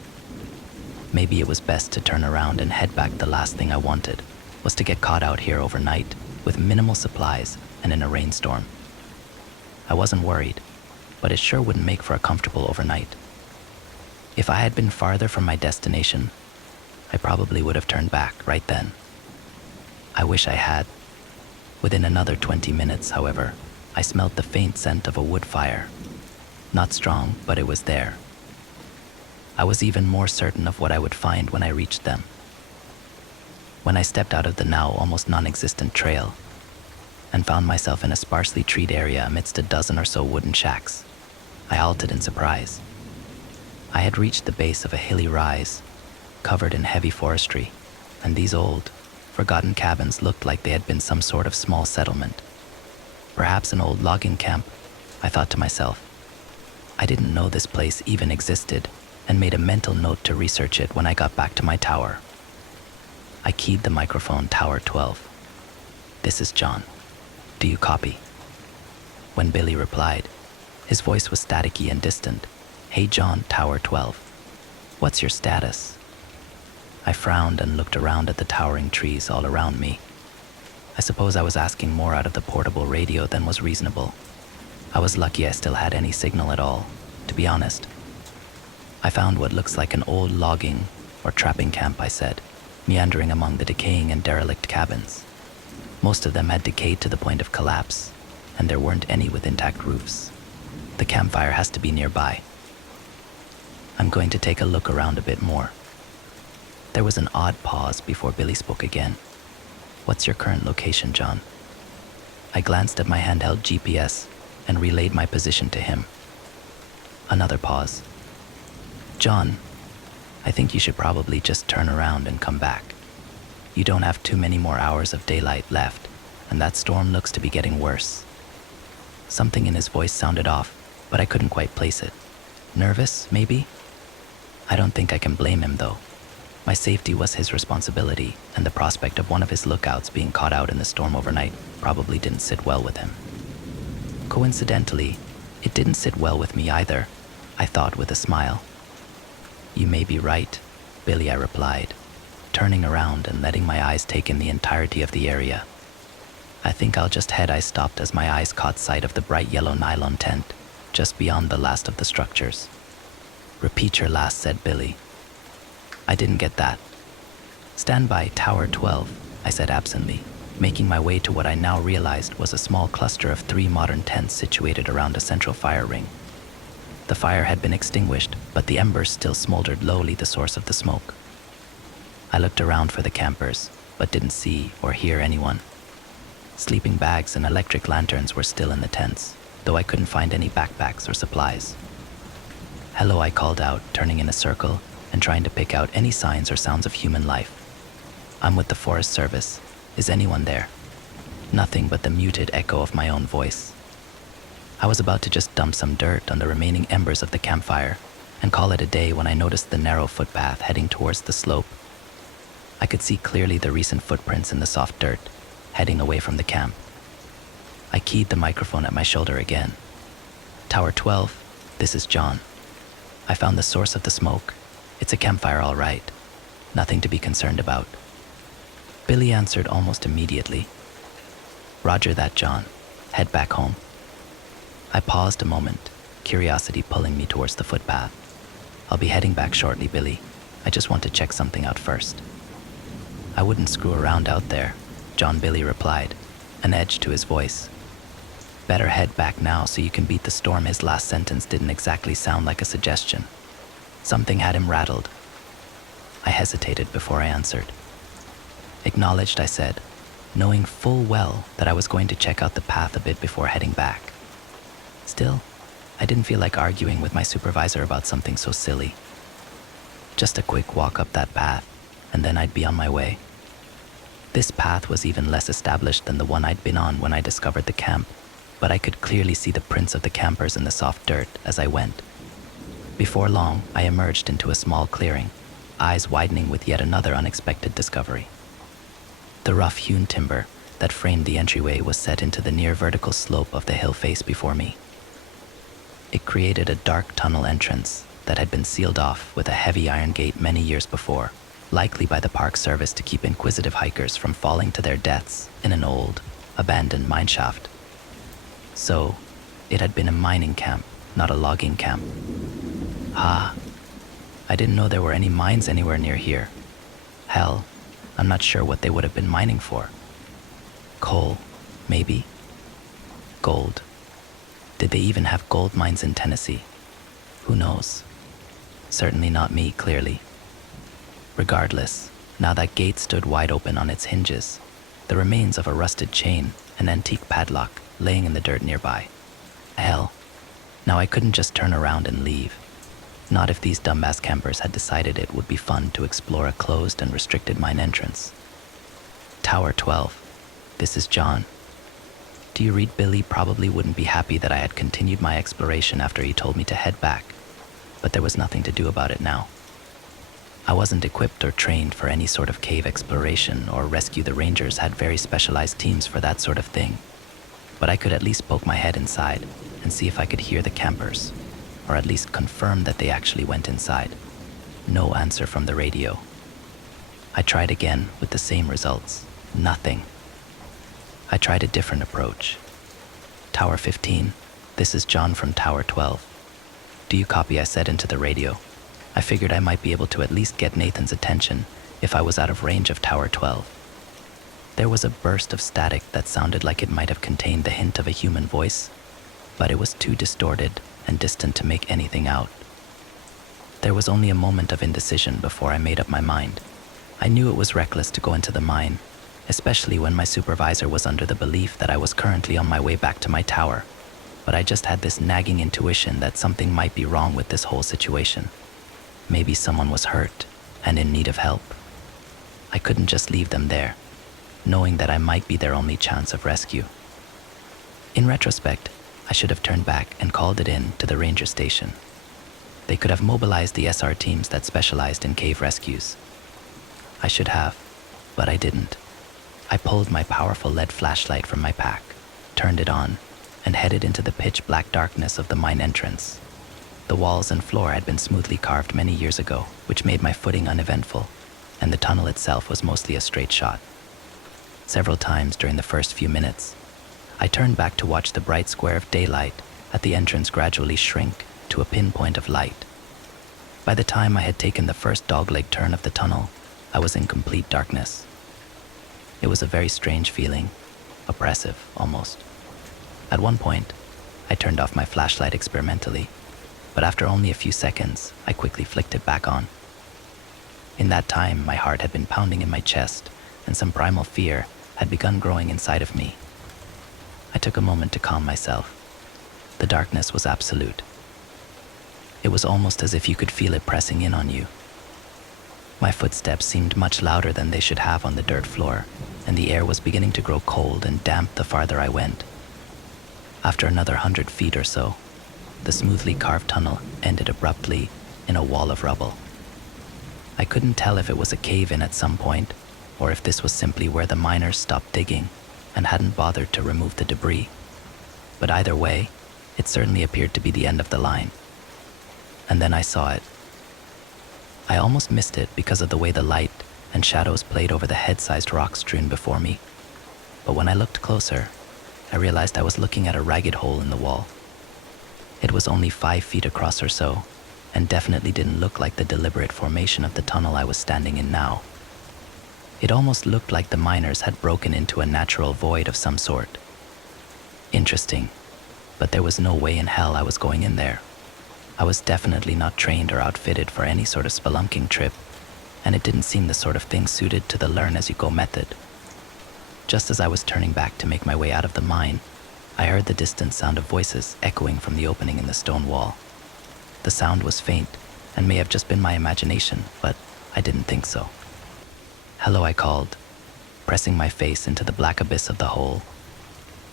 Maybe it was best to turn around and head back. The last thing I wanted was to get caught out here overnight with minimal supplies and in a rainstorm. I wasn't worried, but it sure wouldn't make for a comfortable overnight. If I had been farther from my destination, I probably would have turned back right then. I wish I had. Within another 20 minutes, however, I smelled the faint scent of a wood fire. Not strong, but it was there. I was even more certain of what I would find when I reached them. When I stepped out of the now almost non-existent trail and found myself in a sparsely treed area amidst a dozen or so wooden shacks, I halted in surprise. I had reached the base of a hilly rise, covered in heavy forestry, and these old, forgotten cabins looked like they had been some sort of small settlement. Perhaps an old logging camp, I thought to myself. I didn't know this place even existed and made a mental note to research it when I got back to my tower. I keyed the microphone. Tower 12. This is John. Do you copy? When Billy replied, his voice was staticky and distant, Hey John, Tower 12. What's your status? I frowned and looked around at the towering trees all around me. I suppose I was asking more out of the portable radio than was reasonable. I was lucky I still had any signal at all, to be honest. I found what looks like an old logging or trapping camp, I said, meandering among the decaying and derelict cabins. Most of them had decayed to the point of collapse, and there weren't any with intact roofs. The campfire has to be nearby. I'm going to take a look around a bit more. There was an odd pause before Billy spoke again. What's your current location, John? I glanced at my handheld GPS and relayed my position to him. Another pause. John, I think you should probably just turn around and come back. You don't have too many more hours of daylight left, and that storm looks to be getting worse. Something in his voice sounded off, but I couldn't quite place it. Nervous, maybe? I don't think I can blame him, though. My safety was his responsibility, and the prospect of one of his lookouts being caught out in the storm overnight probably didn't sit well with him. Coincidentally, it didn't sit well with me either, I thought with a smile. You may be right, Billy, I replied, turning around and letting my eyes take in the entirety of the area. I think I'll just head. I stopped as my eyes caught sight of the bright yellow nylon tent, just beyond the last of the structures. Repeat your last, said Billy. I didn't get that. Stand by, Tower 12, I said absently, making my way to what I now realized was a small cluster of 3 modern tents situated around a central fire ring. The fire had been extinguished, but the embers still smoldered lowly, the source of the smoke. I looked around for the campers, but didn't see or hear anyone. Sleeping bags and electric lanterns were still in the tents, though I couldn't find any backpacks or supplies. Hello, I called out, turning in a circle and trying to pick out any signs or sounds of human life. I'm with the Forest Service. Is anyone there? Nothing but the muted echo of my own voice. I was about to just dump some dirt on the remaining embers of the campfire and call it a day when I noticed the narrow footpath heading towards the slope. I could see clearly the recent footprints in the soft dirt, heading away from the camp. I keyed the microphone at my shoulder again. Tower 12, this is John. I found the source of the smoke. It's a campfire, all right. Nothing to be concerned about. Billy answered almost immediately. Roger that, John. Head back home. I paused a moment, curiosity pulling me towards the footpath. I'll be heading back shortly, Billy. I just want to check something out first. I wouldn't screw around out there, John, Billy replied, an edge to his voice. Better head back now so you can beat the storm. His last sentence didn't exactly sound like a suggestion. Something had him rattled. I hesitated before I answered. Acknowledged, I said, knowing full well that I was going to check out the path a bit before heading back. Still, I didn't feel like arguing with my supervisor about something so silly. Just a quick walk up that path, and then I'd be on my way. This path was even less established than the one I'd been on when I discovered the camp, but I could clearly see the prints of the campers in the soft dirt as I went. Before long, I emerged into a small clearing, eyes widening with yet another unexpected discovery. The rough-hewn timber that framed the entryway was set into the near vertical slope of the hill face before me. It created a dark tunnel entrance that had been sealed off with a heavy iron gate many years before, likely by the Park Service to keep inquisitive hikers from falling to their deaths in an old, abandoned mineshaft. So, it had been a mining camp, not a logging camp. Ah, I didn't know there were any mines anywhere near here. Hell, I'm not sure what they would have been mining for. Coal, maybe. Gold. Did they even have gold mines in Tennessee? Who knows? Certainly not me, clearly. Regardless, now that gate stood wide open on its hinges, the remains of a rusted chain, an antique padlock, laying in the dirt nearby. Hell, now I couldn't just turn around and leave. Not if these dumbass campers had decided it would be fun to explore a closed and restricted mine entrance. Tower 12, this is John. Do you read? Billy probably wouldn't be happy that I had continued my exploration after he told me to head back, but there was nothing to do about it now. I wasn't equipped or trained for any sort of cave exploration, or Rescue the Rangers had very specialized teams for that sort of thing, but I could at least poke my head inside and see if I could hear the campers. or at least confirm that they actually went inside. No answer from the radio. I tried again with the same results. Nothing. I tried a different approach. Tower 15, this is John from Tower 12. Do you copy? I said into the radio. I figured I might be able to at least get Nathan's attention if I was out of range of Tower 12. There was a burst of static that sounded like it might have contained the hint of a human voice, but it was too distorted and distant to make anything out. There was only a moment of indecision before I made up my mind. I knew it was reckless to go into the mine, especially when my supervisor was under the belief that I was currently on my way back to my tower, but I just had this nagging intuition that something might be wrong with this whole situation. Maybe someone was hurt and in need of help. I couldn't just leave them there, knowing that I might be their only chance of rescue. In retrospect, I should have turned back and called it in to the ranger station. They could have mobilized the SR teams that specialized in cave rescues. I should have, but I didn't. I pulled my powerful LED flashlight from my pack, turned it on, and headed into the pitch black darkness of the mine entrance. The walls and floor had been smoothly carved many years ago, which made my footing uneventful, and the tunnel itself was mostly a straight shot. Several times during the first few minutes, I turned back to watch the bright square of daylight at the entrance gradually shrink to a pinpoint of light. By the time I had taken the first dogleg turn of the tunnel, I was in complete darkness. It was a very strange feeling, oppressive almost. At one point, I turned off my flashlight experimentally, but after only a few seconds, I quickly flicked it back on. In that time, my heart had been pounding in my chest, and some primal fear had begun growing inside of me. I took a moment to calm myself. The darkness was absolute. It was almost as if you could feel it pressing in on you. My footsteps seemed much louder than they should have on the dirt floor, and the air was beginning to grow cold and damp the farther I went. After another 100 feet or so, the smoothly carved tunnel ended abruptly in a wall of rubble. I couldn't tell if it was a cave-in at some point, or if this was simply where the miners stopped digging and hadn't bothered to remove the debris. But either way, it certainly appeared to be the end of the line. And then I saw it. I almost missed it because of the way the light and shadows played over the head-sized rocks strewn before me. But when I looked closer, I realized I was looking at a ragged hole in the wall. It was only 5 feet across or so, and definitely didn't look like the deliberate formation of the tunnel I was standing in now. It almost looked like the miners had broken into a natural void of some sort. Interesting, but there was no way in hell I was going in there. I was definitely not trained or outfitted for any sort of spelunking trip, and it didn't seem the sort of thing suited to the learn-as-you-go method. Just as I was turning back to make my way out of the mine, I heard the distant sound of voices echoing from the opening in the stone wall. The sound was faint and may have just been my imagination, but I didn't think so. "Hello," I called, pressing my face into the black abyss of the hole.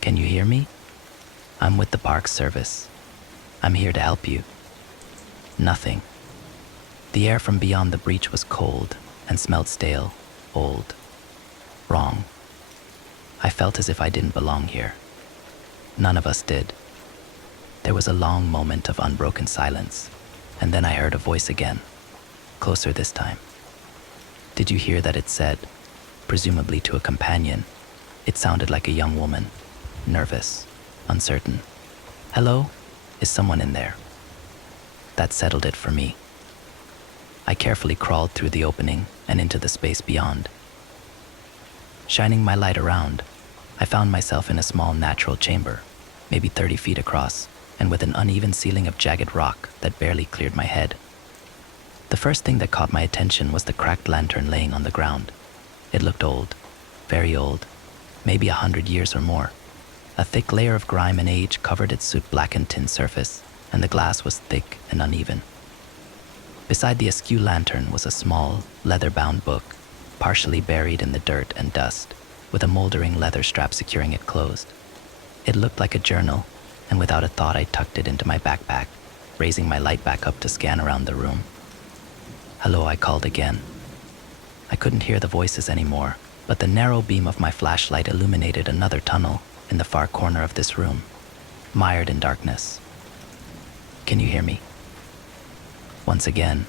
"Can you hear me? I'm with the Park Service. I'm here to help you." Nothing. The air from beyond the breach was cold and smelled stale, old, wrong. I felt as if I didn't belong here. None of us did. There was a long moment of unbroken silence, and then I heard a voice again, closer this time. Did you hear that it said, presumably to a companion? It sounded like a young woman, nervous, uncertain. "Hello? Is someone in there?" That settled it for me. I carefully crawled through the opening and into the space beyond. Shining my light around, I found myself in a small natural chamber, maybe 30 feet across, and with an uneven ceiling of jagged rock that barely cleared my head. The first thing that caught my attention was the cracked lantern laying on the ground. It looked old, very old, maybe 100 years or more. A thick layer of grime and age covered its soot-blackened tin surface, and the glass was thick and uneven. Beside the askew lantern was a small, leather-bound book, partially buried in the dirt and dust, with a moldering leather strap securing it closed. It looked like a journal, and without a thought I tucked it into my backpack, raising my light back up to scan around the room. "Hello," I called again. I couldn't hear the voices anymore, but the narrow beam of my flashlight illuminated another tunnel in the far corner of this room, mired in darkness. Can you hear me? Once again,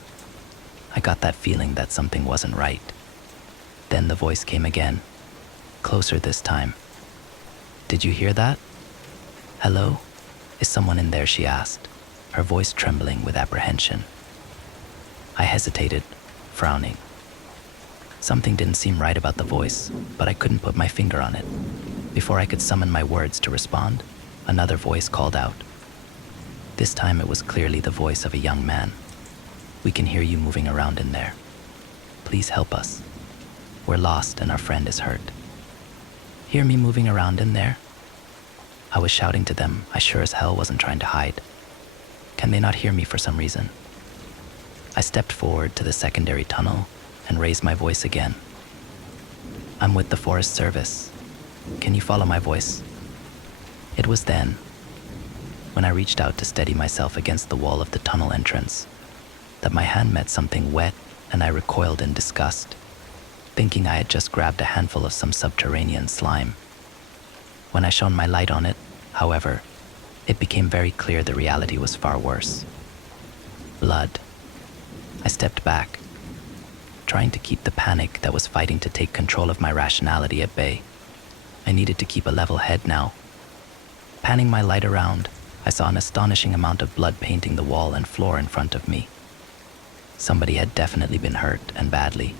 I got that feeling that something wasn't right. Then the voice came again, closer this time. Did you hear that? Hello? Is someone in there, she asked, her voice trembling with apprehension. I hesitated, frowning. Something didn't seem right about the voice, but I couldn't put my finger on it. Before I could summon my words to respond, another voice called out. This time it was clearly the voice of a young man. We can hear you moving around in there. Please help us. We're lost and our friend is hurt. Hear me moving around in there? I was shouting to them. I sure as hell wasn't trying to hide. Can they not hear me for some reason? I stepped forward to the secondary tunnel and raised my voice again. I'm with the Forest Service. Can you follow my voice? It was then, when I reached out to steady myself against the wall of the tunnel entrance, that my hand met something wet and I recoiled in disgust, thinking I had just grabbed a handful of some subterranean slime. When I shone my light on it, however, it became very clear the reality was far worse. Blood. I stepped back, trying to keep the panic that was fighting to take control of my rationality at bay. I needed to keep a level head now. Panning my light around, I saw an astonishing amount of blood painting the wall and floor in front of me. Somebody had definitely been hurt, and badly.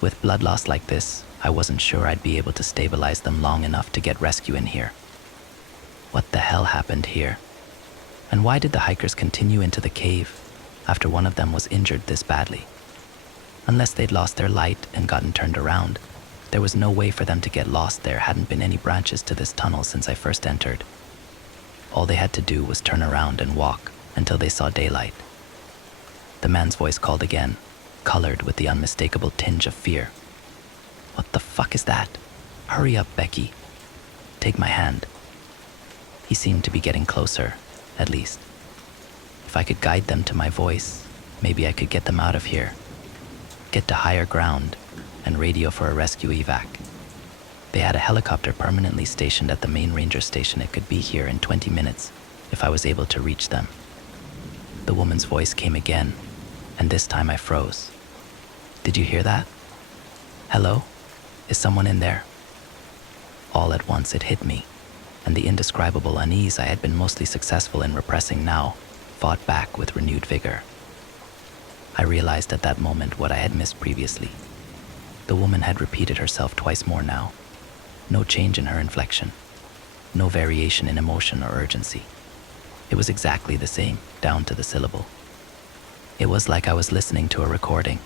With blood loss like this, I wasn't sure I'd be able to stabilize them long enough to get rescue in here. What the hell happened here? And why did the hikers continue into the cave after one of them was injured this badly? Unless they'd lost their light and gotten turned around, there was no way for them to get lost. There hadn't been any branches to this tunnel since I first entered. All they had to do was turn around and walk until they saw daylight. The man's voice called again, colored with the unmistakable tinge of fear. What the fuck is that? Hurry up, Becky. Take my hand. He seemed to be getting closer, at least. If I could guide them to my voice, maybe I could get them out of here. Get to higher ground and radio for a rescue evac. They had a helicopter permanently stationed at the main ranger station. It could be here in 20 minutes if I was able to reach them. The woman's voice came again, and this time I froze. Did you hear that? Hello? Is someone in there? All at once it hit me, and the indescribable unease I had been mostly successful in repressing now fought back with renewed vigor. I realized at that moment what I had missed previously. The woman had repeated herself twice more now. No change in her inflection. No variation in emotion or urgency. It was exactly the same, down to the syllable. It was like I was listening to a recording.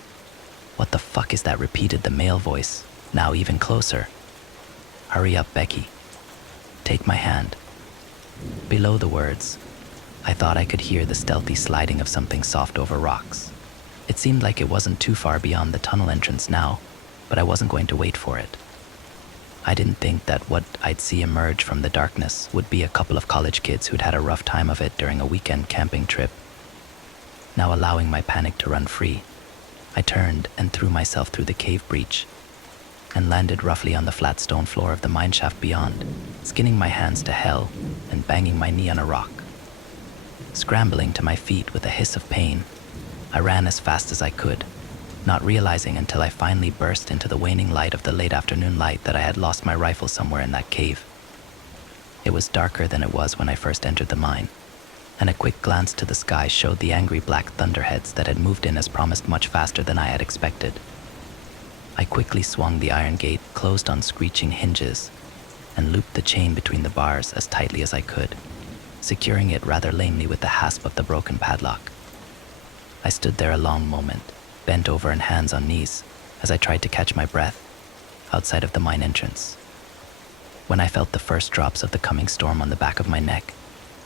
What the fuck is that? Repeated the male voice, now even closer. Hurry up, Becky. Take my hand. Below the words, I thought I could hear the stealthy sliding of something soft over rocks. It seemed like it wasn't too far beyond the tunnel entrance now, but I wasn't going to wait for it. I didn't think that what I'd see emerge from the darkness would be a couple of college kids who'd had a rough time of it during a weekend camping trip. Now allowing my panic to run free, I turned and threw myself through the cave breach and landed roughly on the flat stone floor of the mineshaft beyond, skinning my hands to hell and banging my knee on a rock. Scrambling to my feet with a hiss of pain, I ran as fast as I could, not realizing until I finally burst into the waning light of the late afternoon light that I had lost my rifle somewhere in that cave. It was darker than it was when I first entered the mine, and a quick glance to the sky showed the angry black thunderheads that had moved in as promised much faster than I had expected. I quickly swung the iron gate closed on screeching hinges and looped the chain between the bars as tightly as I could, securing it rather lamely with the hasp of the broken padlock. I stood there a long moment, bent over and hands on knees, as I tried to catch my breath, outside of the mine entrance. When I felt the first drops of the coming storm on the back of my neck,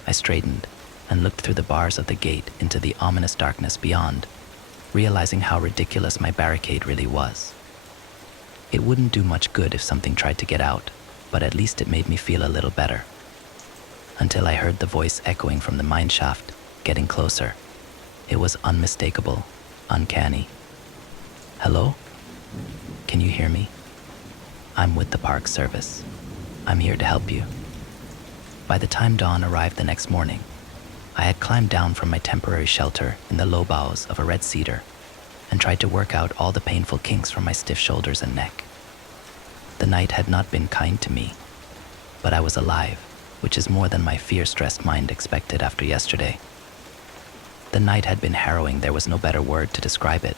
I straightened and looked through the bars of the gate into the ominous darkness beyond, realizing how ridiculous my barricade really was. It wouldn't do much good if something tried to get out, but at least it made me feel a little better. Until I heard the voice echoing from the mine shaft, getting closer. It was unmistakable, uncanny. Hello? Can you hear me? I'm with the Park Service. I'm here to help you. By the time dawn arrived the next morning, I had climbed down from my temporary shelter in the low boughs of a red cedar and tried to work out all the painful kinks from my stiff shoulders and neck. The night had not been kind to me, but I was alive, which is more than my fear-stressed mind expected after yesterday. The night had been harrowing, there was no better word to describe it.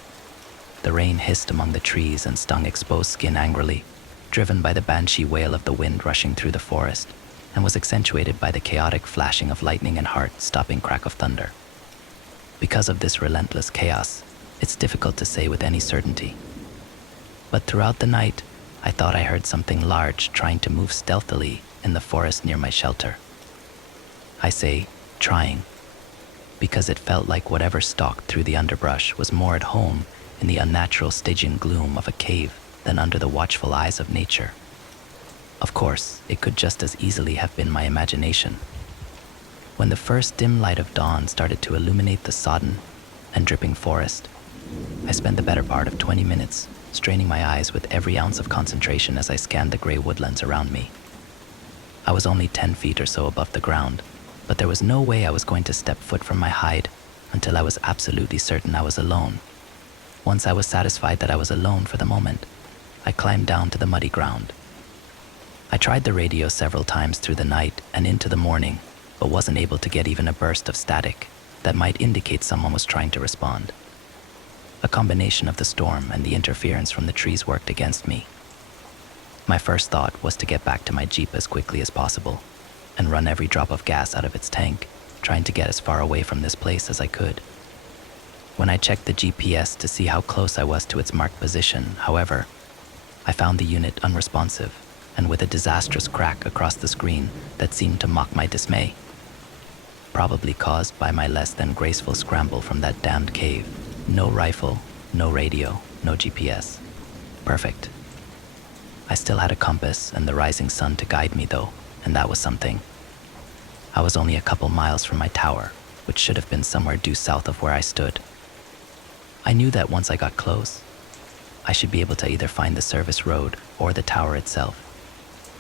The rain hissed among the trees and stung exposed skin angrily, driven by the banshee wail of the wind rushing through the forest, and was accentuated by the chaotic flashing of lightning and heart-stopping crack of thunder. Because of this relentless chaos, it's difficult to say with any certainty. But throughout the night, I thought I heard something large trying to move stealthily in the forest near my shelter. I say trying, because it felt like whatever stalked through the underbrush was more at home in the unnatural Stygian gloom of a cave than under the watchful eyes of nature. Of course, it could just as easily have been my imagination. When the first dim light of dawn started to illuminate the sodden and dripping forest, I spent the better part of 20 minutes straining my eyes with every ounce of concentration as I scanned the gray woodlands around me. I was only 10 feet or so above the ground, but there was no way I was going to step foot from my hide until I was absolutely certain I was alone. Once I was satisfied that I was alone for the moment, I climbed down to the muddy ground. I tried the radio several times through the night and into the morning, but wasn't able to get even a burst of static that might indicate someone was trying to respond. A combination of the storm and the interference from the trees worked against me. My first thought was to get back to my Jeep as quickly as possible and run every drop of gas out of its tank, trying to get as far away from this place as I could. When I checked the GPS to see how close I was to its marked position, however, I found the unit unresponsive and with a disastrous crack across the screen that seemed to mock my dismay. Probably caused by my less than graceful scramble from that damned cave. No rifle, no radio, no GPS. Perfect. I still had a compass and the rising sun to guide me though, and that was something. I was only a couple miles from my tower, which should have been somewhere due south of where I stood. I knew that once I got close, I should be able to either find the service road or the tower itself,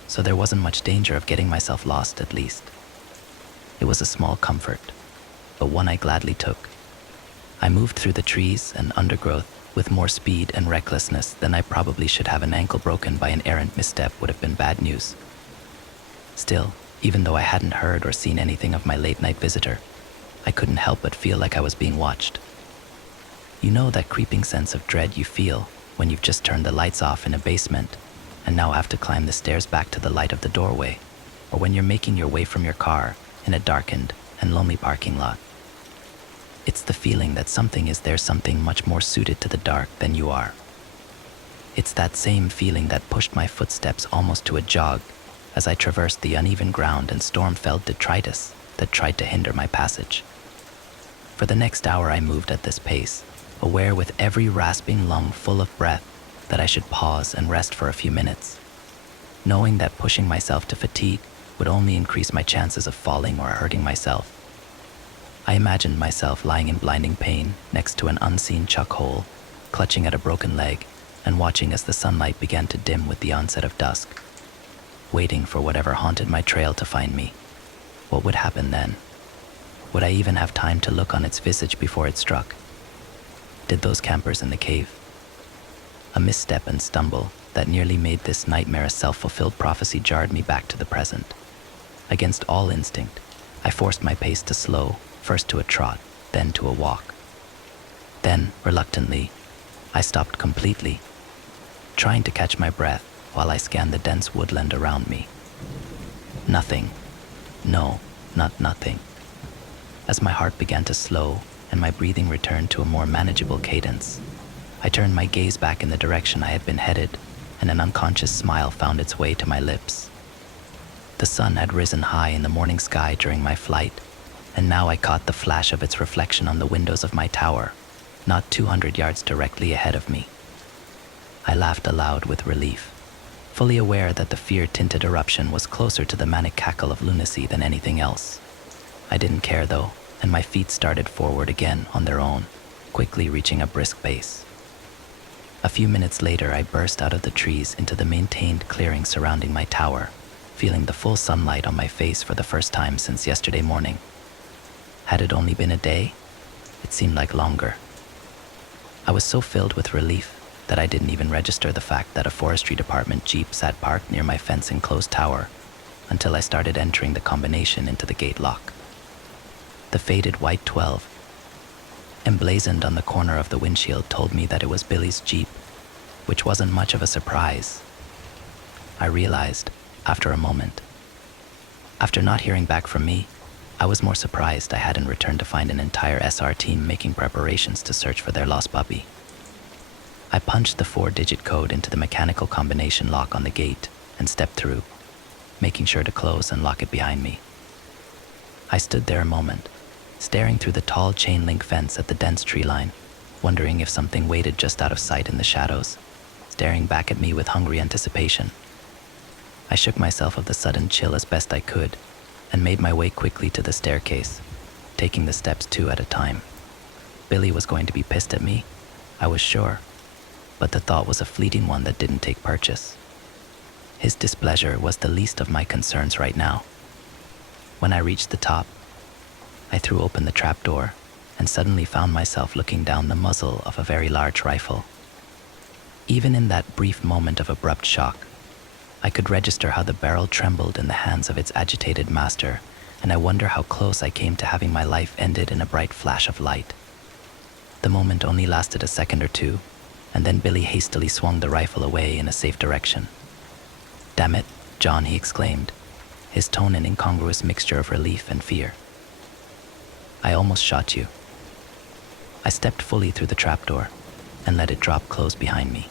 so there wasn't much danger of getting myself lost at least. It was a small comfort, but one I gladly took. I moved through the trees and undergrowth with more speed and recklessness than I probably should have. An ankle broken by an errant misstep would have been bad news. Still, even though I hadn't heard or seen anything of my late-night visitor, I couldn't help but feel like I was being watched. You know that creeping sense of dread you feel when you've just turned the lights off in a basement and now have to climb the stairs back to the light of the doorway, or when you're making your way from your car in a darkened and lonely parking lot. It's the feeling that something is there, something much more suited to the dark than you are. It's that same feeling that pushed my footsteps almost to a jog as I traversed the uneven ground and storm-felled detritus that tried to hinder my passage. For the next hour I moved at this pace, aware with every rasping lung full of breath that I should pause and rest for a few minutes, knowing that pushing myself to fatigue would only increase my chances of falling or hurting myself. I imagined myself lying in blinding pain next to an unseen chuck hole, clutching at a broken leg and watching as the sunlight began to dim with the onset of dusk, waiting for whatever haunted my trail to find me. What would happen then? Would I even have time to look on its visage before it struck? Did those campers in the cave? A misstep and stumble that nearly made this nightmare a self-fulfilled prophecy jarred me back to the present. Against all instinct, I forced my pace to slow, first to a trot, then to a walk. Then, reluctantly, I stopped completely, trying to catch my breath while I scanned the dense woodland around me. Nothing. No, not nothing. As my heart began to slow and my breathing returned to a more manageable cadence, I turned my gaze back in the direction I had been headed, and an unconscious smile found its way to my lips. The sun had risen high in the morning sky during my flight, and now I caught the flash of its reflection on the windows of my tower, not 200 yards directly ahead of me. I laughed aloud with relief, fully aware that the fear-tinted eruption was closer to the manic cackle of lunacy than anything else. I didn't care though, and my feet started forward again on their own, quickly reaching a brisk pace. A few minutes later, I burst out of the trees into the maintained clearing surrounding my tower, feeling the full sunlight on my face for the first time since yesterday morning. Had it only been a day? It seemed like longer. I was so filled with relief that I didn't even register the fact that a forestry department jeep sat parked near my fence-enclosed tower until I started entering the combination into the gate lock. The faded white 12, emblazoned on the corner of the windshield, told me that it was Billy's jeep, which wasn't much of a surprise. I realized, after a moment. After not hearing back from me, I was more surprised I hadn't returned to find an entire SR team making preparations to search for their lost puppy. I punched the 4-digit code into the mechanical combination lock on the gate and stepped through, making sure to close and lock it behind me. I stood there a moment, staring through the tall chain-link fence at the dense tree line, wondering if something waited just out of sight in the shadows, staring back at me with hungry anticipation. I shook myself of the sudden chill as best I could and made my way quickly to the staircase, taking the steps 2 at a time. Billy was going to be pissed at me, I was sure, but the thought was a fleeting one that didn't take purchase. His displeasure was the least of my concerns right now. When I reached the top, I threw open the trapdoor and suddenly found myself looking down the muzzle of a very large rifle. Even in that brief moment of abrupt shock, I could register how the barrel trembled in the hands of its agitated master, and I wonder how close I came to having my life ended in a bright flash of light. The moment only lasted a second or two, and then Billy hastily swung the rifle away in a safe direction. "Damn it, John," he exclaimed, his tone an incongruous mixture of relief and fear. "I almost shot you." I stepped fully through the trapdoor and let it drop close behind me.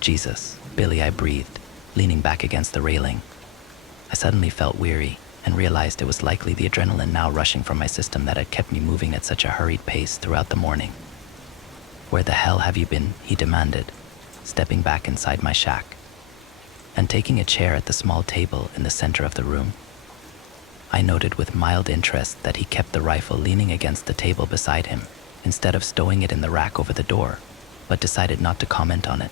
"Jesus, Billy," I breathed, leaning back against the railing. I suddenly felt weary and realized it was likely the adrenaline now rushing from my system that had kept me moving at such a hurried pace throughout the morning. "Where the hell have you been?" he demanded, stepping back inside my shack and taking a chair at the small table in the center of the room. I noted with mild interest that he kept the rifle leaning against the table beside him instead of stowing it in the rack over the door, but decided not to comment on it.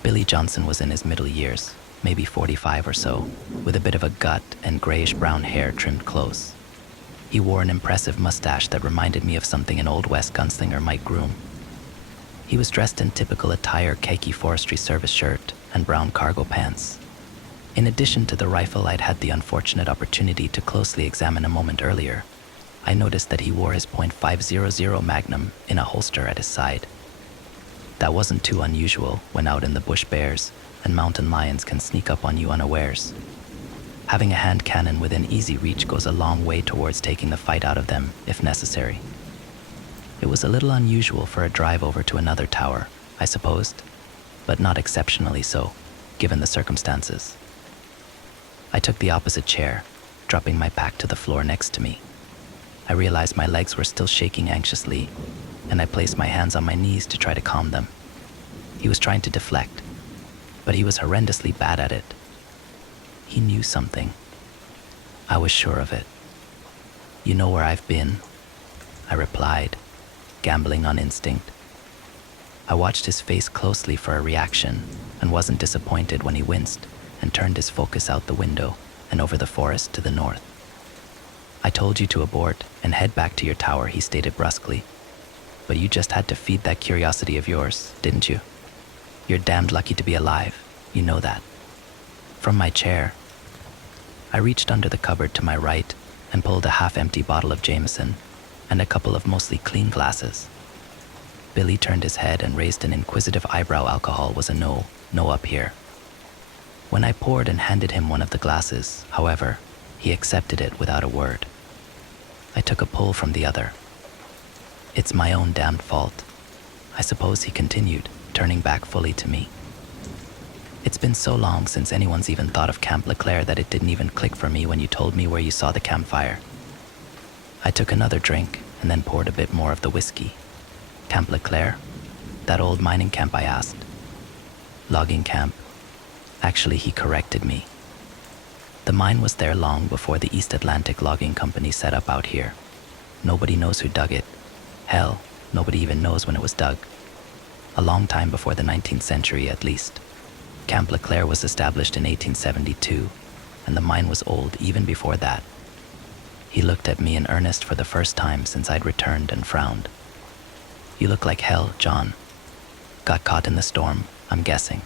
Billy Johnson was in his middle years, maybe 45 or so, with a bit of a gut and grayish-brown hair trimmed close. He wore an impressive mustache that reminded me of something an Old West gunslinger might groom. He was dressed in typical attire: khaki forestry service shirt and brown cargo pants. In addition to the rifle I'd had the unfortunate opportunity to closely examine a moment earlier, I noticed that he wore his .500 Magnum in a holster at his side. That wasn't too unusual when out in the bush bears and mountain lions can sneak up on you unawares. Having a hand cannon within easy reach goes a long way towards taking the fight out of them if necessary. It was a little unusual for a drive over to another tower, I supposed, but not exceptionally so, given the circumstances. I took the opposite chair, dropping my pack to the floor next to me. I realized my legs were still shaking anxiously, and I placed my hands on my knees to try to calm them. He was trying to deflect, but he was horrendously bad at it. He knew something. I was sure of it. "You know where I've been?" I replied, gambling on instinct. I watched his face closely for a reaction and wasn't disappointed when he winced and turned his focus out the window and over the forest to the north. "I told you to abort and head back to your tower," he stated brusquely. "But you just had to feed that curiosity of yours, didn't you? You're damned lucky to be alive, you know that." From my chair, I reached under the cupboard to my right and pulled a half-empty bottle of Jameson and a couple of mostly clean glasses. Billy turned his head and raised an inquisitive eyebrow. Alcohol was a no up here. When I poured and handed him one of the glasses, however, he accepted it without a word. I took a pull from the other. "It's my own damned fault, I suppose," he continued, turning back fully to me. "It's been so long since anyone's even thought of Camp Leclerc that it didn't even click for me when you told me where you saw the campfire." I took another drink and then poured a bit more of the whiskey. "Camp Leclerc? That old mining camp?" I asked. "Logging camp. Actually," he corrected me. "The mine was there long before the East Atlantic Logging Company set up out here. Nobody knows who dug it. Hell, nobody even knows when it was dug. A long time before the 19th century, at least. Camp Leclerc was established in 1872, and the mine was old even before that. He looked at me in earnest for the first time since I'd returned and frowned. You look like hell, John. Got caught in the storm, I'm guessing.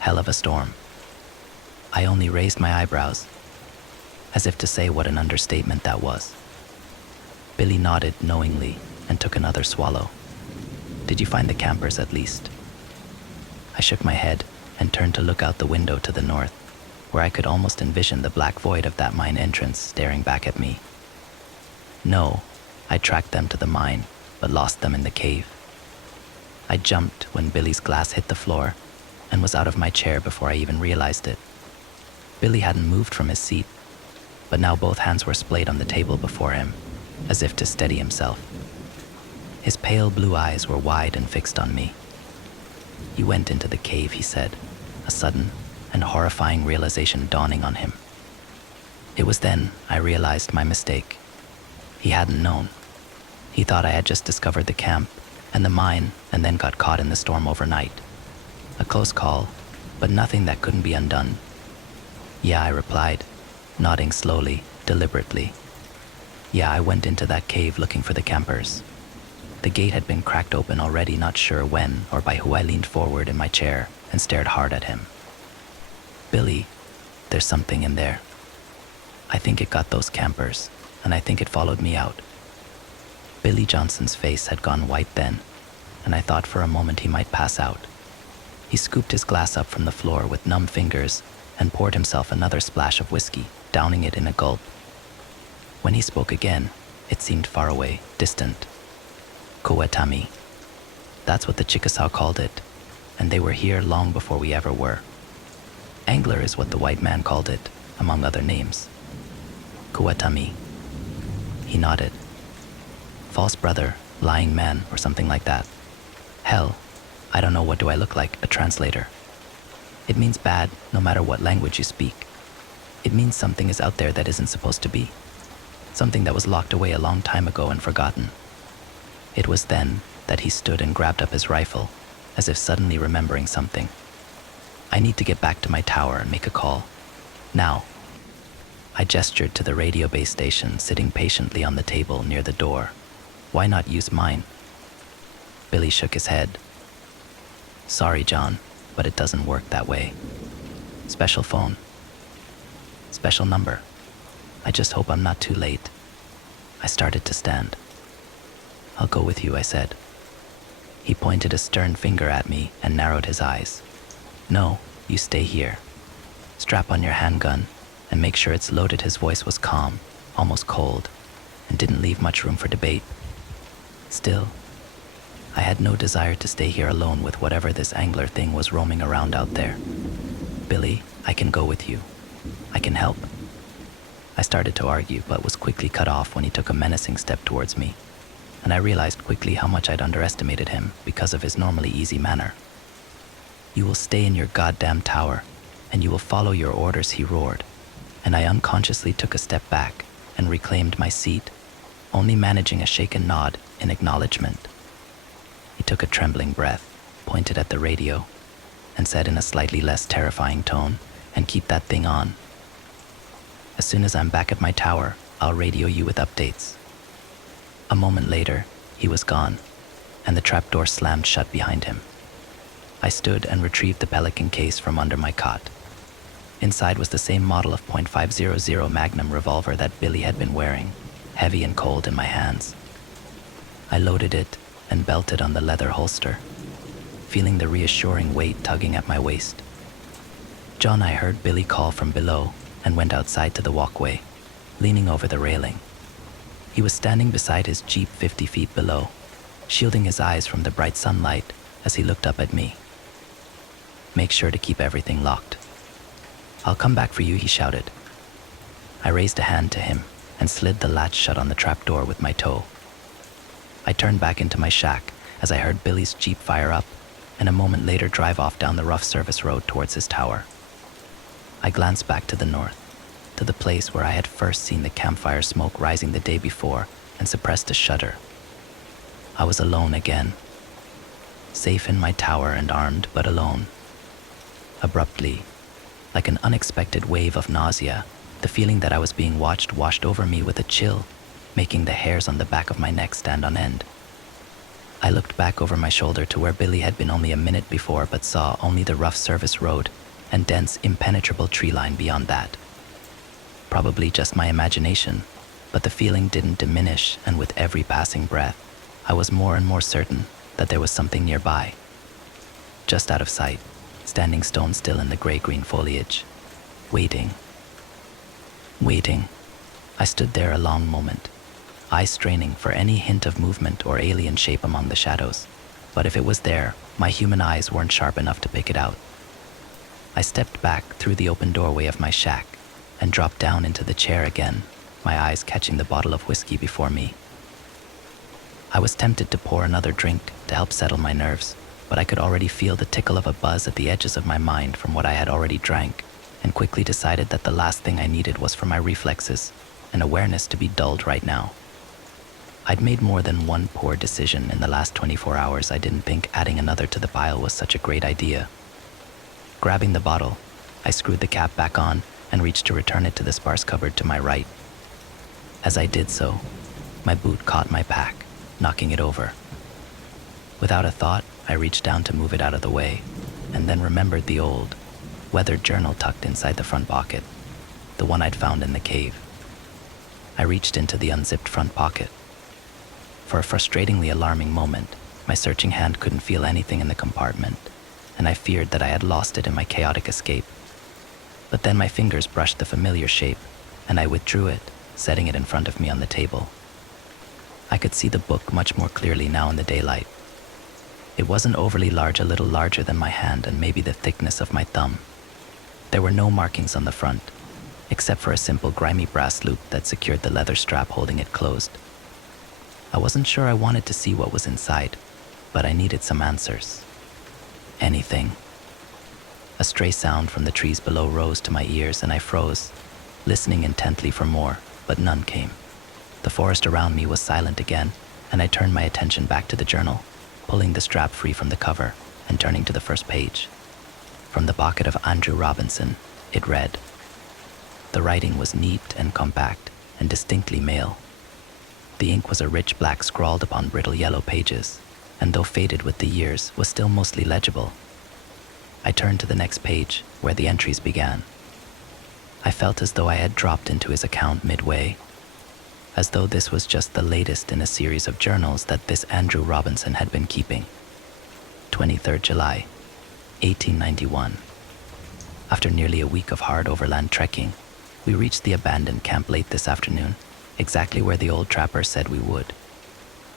Hell of a storm. I only raised my eyebrows, as if to say what an understatement that was. Billy nodded knowingly and took another swallow. Did you find the campers at least? I shook my head and turned to look out the window to the north, where I could almost envision the black void of that mine entrance staring back at me. No, I tracked them to the mine, but lost them in the cave. I jumped when Billy's glass hit the floor and was out of my chair before I even realized it. Billy hadn't moved from his seat, but now both hands were splayed on the table before him, as if to steady himself. His pale blue eyes were wide and fixed on me. You went into the cave, he said, a sudden and horrifying realization dawning on him. It was then I realized my mistake. He hadn't known. He thought I had just discovered the camp and the mine and then got caught in the storm overnight. A close call, but nothing that couldn't be undone. Yeah, I replied, nodding slowly, deliberately. Yeah, I went into that cave looking for the campers. The gate had been cracked open already, not sure when or by who. I leaned forward in my chair and stared hard at him. Billy, there's something in there. I think it got those campers, and I think it followed me out. Billy Johnson's face had gone white then, and I thought for a moment he might pass out. He scooped his glass up from the floor with numb fingers and poured himself another splash of whiskey, downing it in a gulp. When he spoke again, it seemed far away, distant. Kowetami. That's what the Chickasaw called it, and they were here long before we ever were. Angler is what the white man called it, among other names. Kowetami. He nodded. False brother, lying man, or something like that. Hell, I don't know, what do I look like, a translator? It means bad, no matter what language you speak. It means something is out there that isn't supposed to be. Something that was locked away a long time ago and forgotten. It was then that he stood and grabbed up his rifle, as if suddenly remembering something. I need to get back to my tower and make a call. Now. I gestured to the radio base station sitting patiently on the table near the door. Why not use mine? Billy shook his head. Sorry, John, but it doesn't work that way. Special phone. Special number. I just hope I'm not too late. I started to stand. I'll go with you, I said. He pointed a stern finger at me and narrowed his eyes. No, you stay here. Strap on your handgun and make sure it's loaded. His voice was calm, almost cold, and didn't leave much room for debate. Still, I had no desire to stay here alone with whatever this angler thing was roaming around out there. Billy, I can go with you. I can help. I started to argue, but was quickly cut off when he took a menacing step towards me, and I realized quickly how much I'd underestimated him because of his normally easy manner. You will stay in your goddamn tower, and you will follow your orders, he roared, and I unconsciously took a step back and reclaimed my seat, only managing a shaken nod in acknowledgement. He took a trembling breath, pointed at the radio, and said in a slightly less terrifying tone, and keep that thing on. As soon as I'm back at my tower, I'll radio you with updates. A moment later, he was gone, and the trapdoor slammed shut behind him. I stood and retrieved the Pelican case from under my cot. Inside was the same model of .500 Magnum revolver that Billy had been wearing, heavy and cold in my hands. I loaded it and belted on the leather holster, feeling the reassuring weight tugging at my waist. John, I heard Billy call from below and went outside to the walkway, leaning over the railing. He was standing beside his Jeep 50 feet below, shielding his eyes from the bright sunlight as he looked up at me. Make sure to keep everything locked. I'll come back for you, he shouted. I raised a hand to him and slid the latch shut on the trapdoor with my toe. I turned back into my shack as I heard Billy's Jeep fire up and a moment later drive off down the rough service road towards his tower. I glanced back to the north, to the place where I had first seen the campfire smoke rising the day before, and suppressed a shudder. I was alone again, safe in my tower and armed, but alone. Abruptly, like an unexpected wave of nausea, The feeling that I was being watched washed over me with a chill, making the hairs on the back of my neck stand on end. I looked back over my shoulder to where Billy had been only a minute before, but saw only the rough service road and dense, impenetrable tree line beyond that. Probably just my imagination, but the feeling didn't diminish, and with every passing breath, I was more and more certain that there was something nearby. Just out of sight, standing stone still in the gray-green foliage, waiting. Waiting. I stood there a long moment, eyes straining for any hint of movement or alien shape among the shadows, but if it was there, my human eyes weren't sharp enough to pick it out. I stepped back through the open doorway of my shack and dropped down into the chair again, my eyes catching the bottle of whiskey before me. I was tempted to pour another drink to help settle my nerves, but I could already feel the tickle of a buzz at the edges of my mind from what I had already drank, and quickly decided that the last thing I needed was for my reflexes and awareness to be dulled right now. I'd made more than one poor decision in the last 24 hours. I didn't think adding another to the pile was such a great idea. Grabbing the bottle, I screwed the cap back on and reached to return it to the sparse cupboard to my right. As I did so, my boot caught my pack, knocking it over. Without a thought, I reached down to move it out of the way, and then remembered the old, weathered journal tucked inside the front pocket, the one I'd found in the cave. I reached into the unzipped front pocket. For a frustratingly alarming moment, my searching hand couldn't feel anything in the compartment, and I feared that I had lost it in my chaotic escape. But then my fingers brushed the familiar shape, and I withdrew it, setting it in front of me on the table. I could see the book much more clearly now in the daylight. It wasn't overly large, a little larger than my hand and maybe the thickness of my thumb. There were no markings on the front, except for a simple grimy brass loop that secured the leather strap holding it closed. I wasn't sure I wanted to see what was inside, but I needed some answers. Anything. A stray sound from the trees below rose to my ears, and I froze, listening intently for more, but none came. The forest around me was silent again, and I turned my attention back to the journal, pulling the strap free from the cover and turning to the first page. From the pocket of Andrew Robinson, it read. The writing was neat and compact and distinctly male. The ink was a rich black scrawled upon brittle yellow pages, and though faded with the years, was still mostly legible. I turned to the next page, where the entries began. I felt as though I had dropped into his account midway, as though this was just the latest in a series of journals that this Andrew Robinson had been keeping. 23rd July, 1891. After nearly a week of hard overland trekking, we reached the abandoned camp late this afternoon, exactly where the old trapper said we would.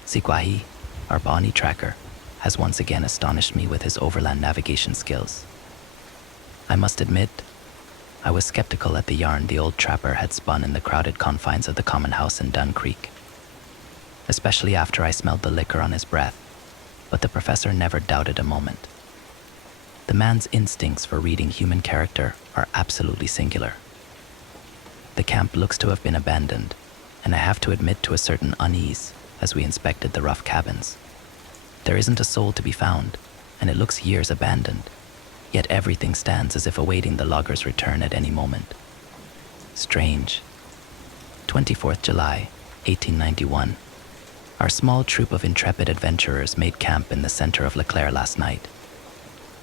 Sikwahi, our Pawnee tracker, has once again astonished me with his overland navigation skills. I must admit, I was skeptical at the yarn the old trapper had spun in the crowded confines of the common house in Dun Creek, especially after I smelled the liquor on his breath, but the professor never doubted a moment. The man's instincts for reading human character are absolutely singular. The camp looks to have been abandoned, and I have to admit to a certain unease as we inspected the rough cabins. There isn't a soul to be found, and it looks years abandoned, yet everything stands as if awaiting the loggers' return at any moment. Strange. 24th July, 1891. Our small troop of intrepid adventurers made camp in the center of LeClaire last night.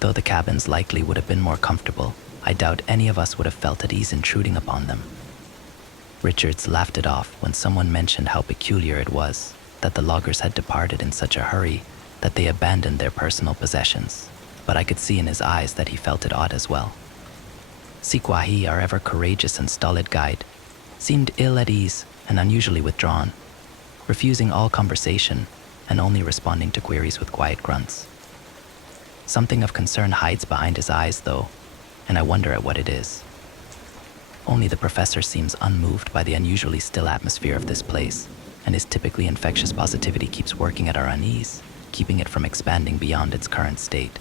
Though the cabins likely would have been more comfortable, I doubt any of us would have felt at ease intruding upon them. Richards laughed it off when someone mentioned how peculiar it was that the loggers had departed in such a hurry that they abandoned their personal possessions, but I could see in his eyes that he felt it odd as well. Sikwahi, our ever courageous and stolid guide, seemed ill at ease and unusually withdrawn, refusing all conversation and only responding to queries with quiet grunts. Something of concern hides behind his eyes, though, and I wonder at what it is. Only the professor seems unmoved by the unusually still atmosphere of this place, and his typically infectious positivity keeps working at our unease, keeping it from expanding beyond its current state.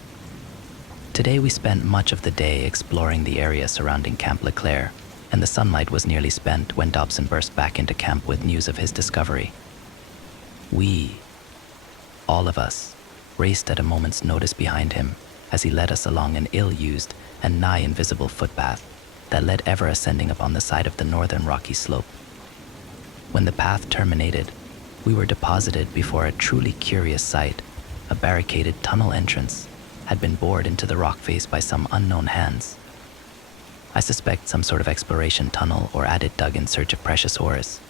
Today we spent much of the day exploring the area surrounding Camp LeClaire, and the sunlight was nearly spent when Dobson burst back into camp with news of his discovery. We, all of us, raced at a moment's notice behind him as he led us along an ill-used and nigh invisible footpath, that led ever ascending upon the side of the northern rocky slope. When the path terminated, we were deposited before a truly curious sight. A barricaded tunnel entrance had been bored into the rock face by some unknown hands. I suspect some sort of exploration tunnel or adit dug in search of precious ores,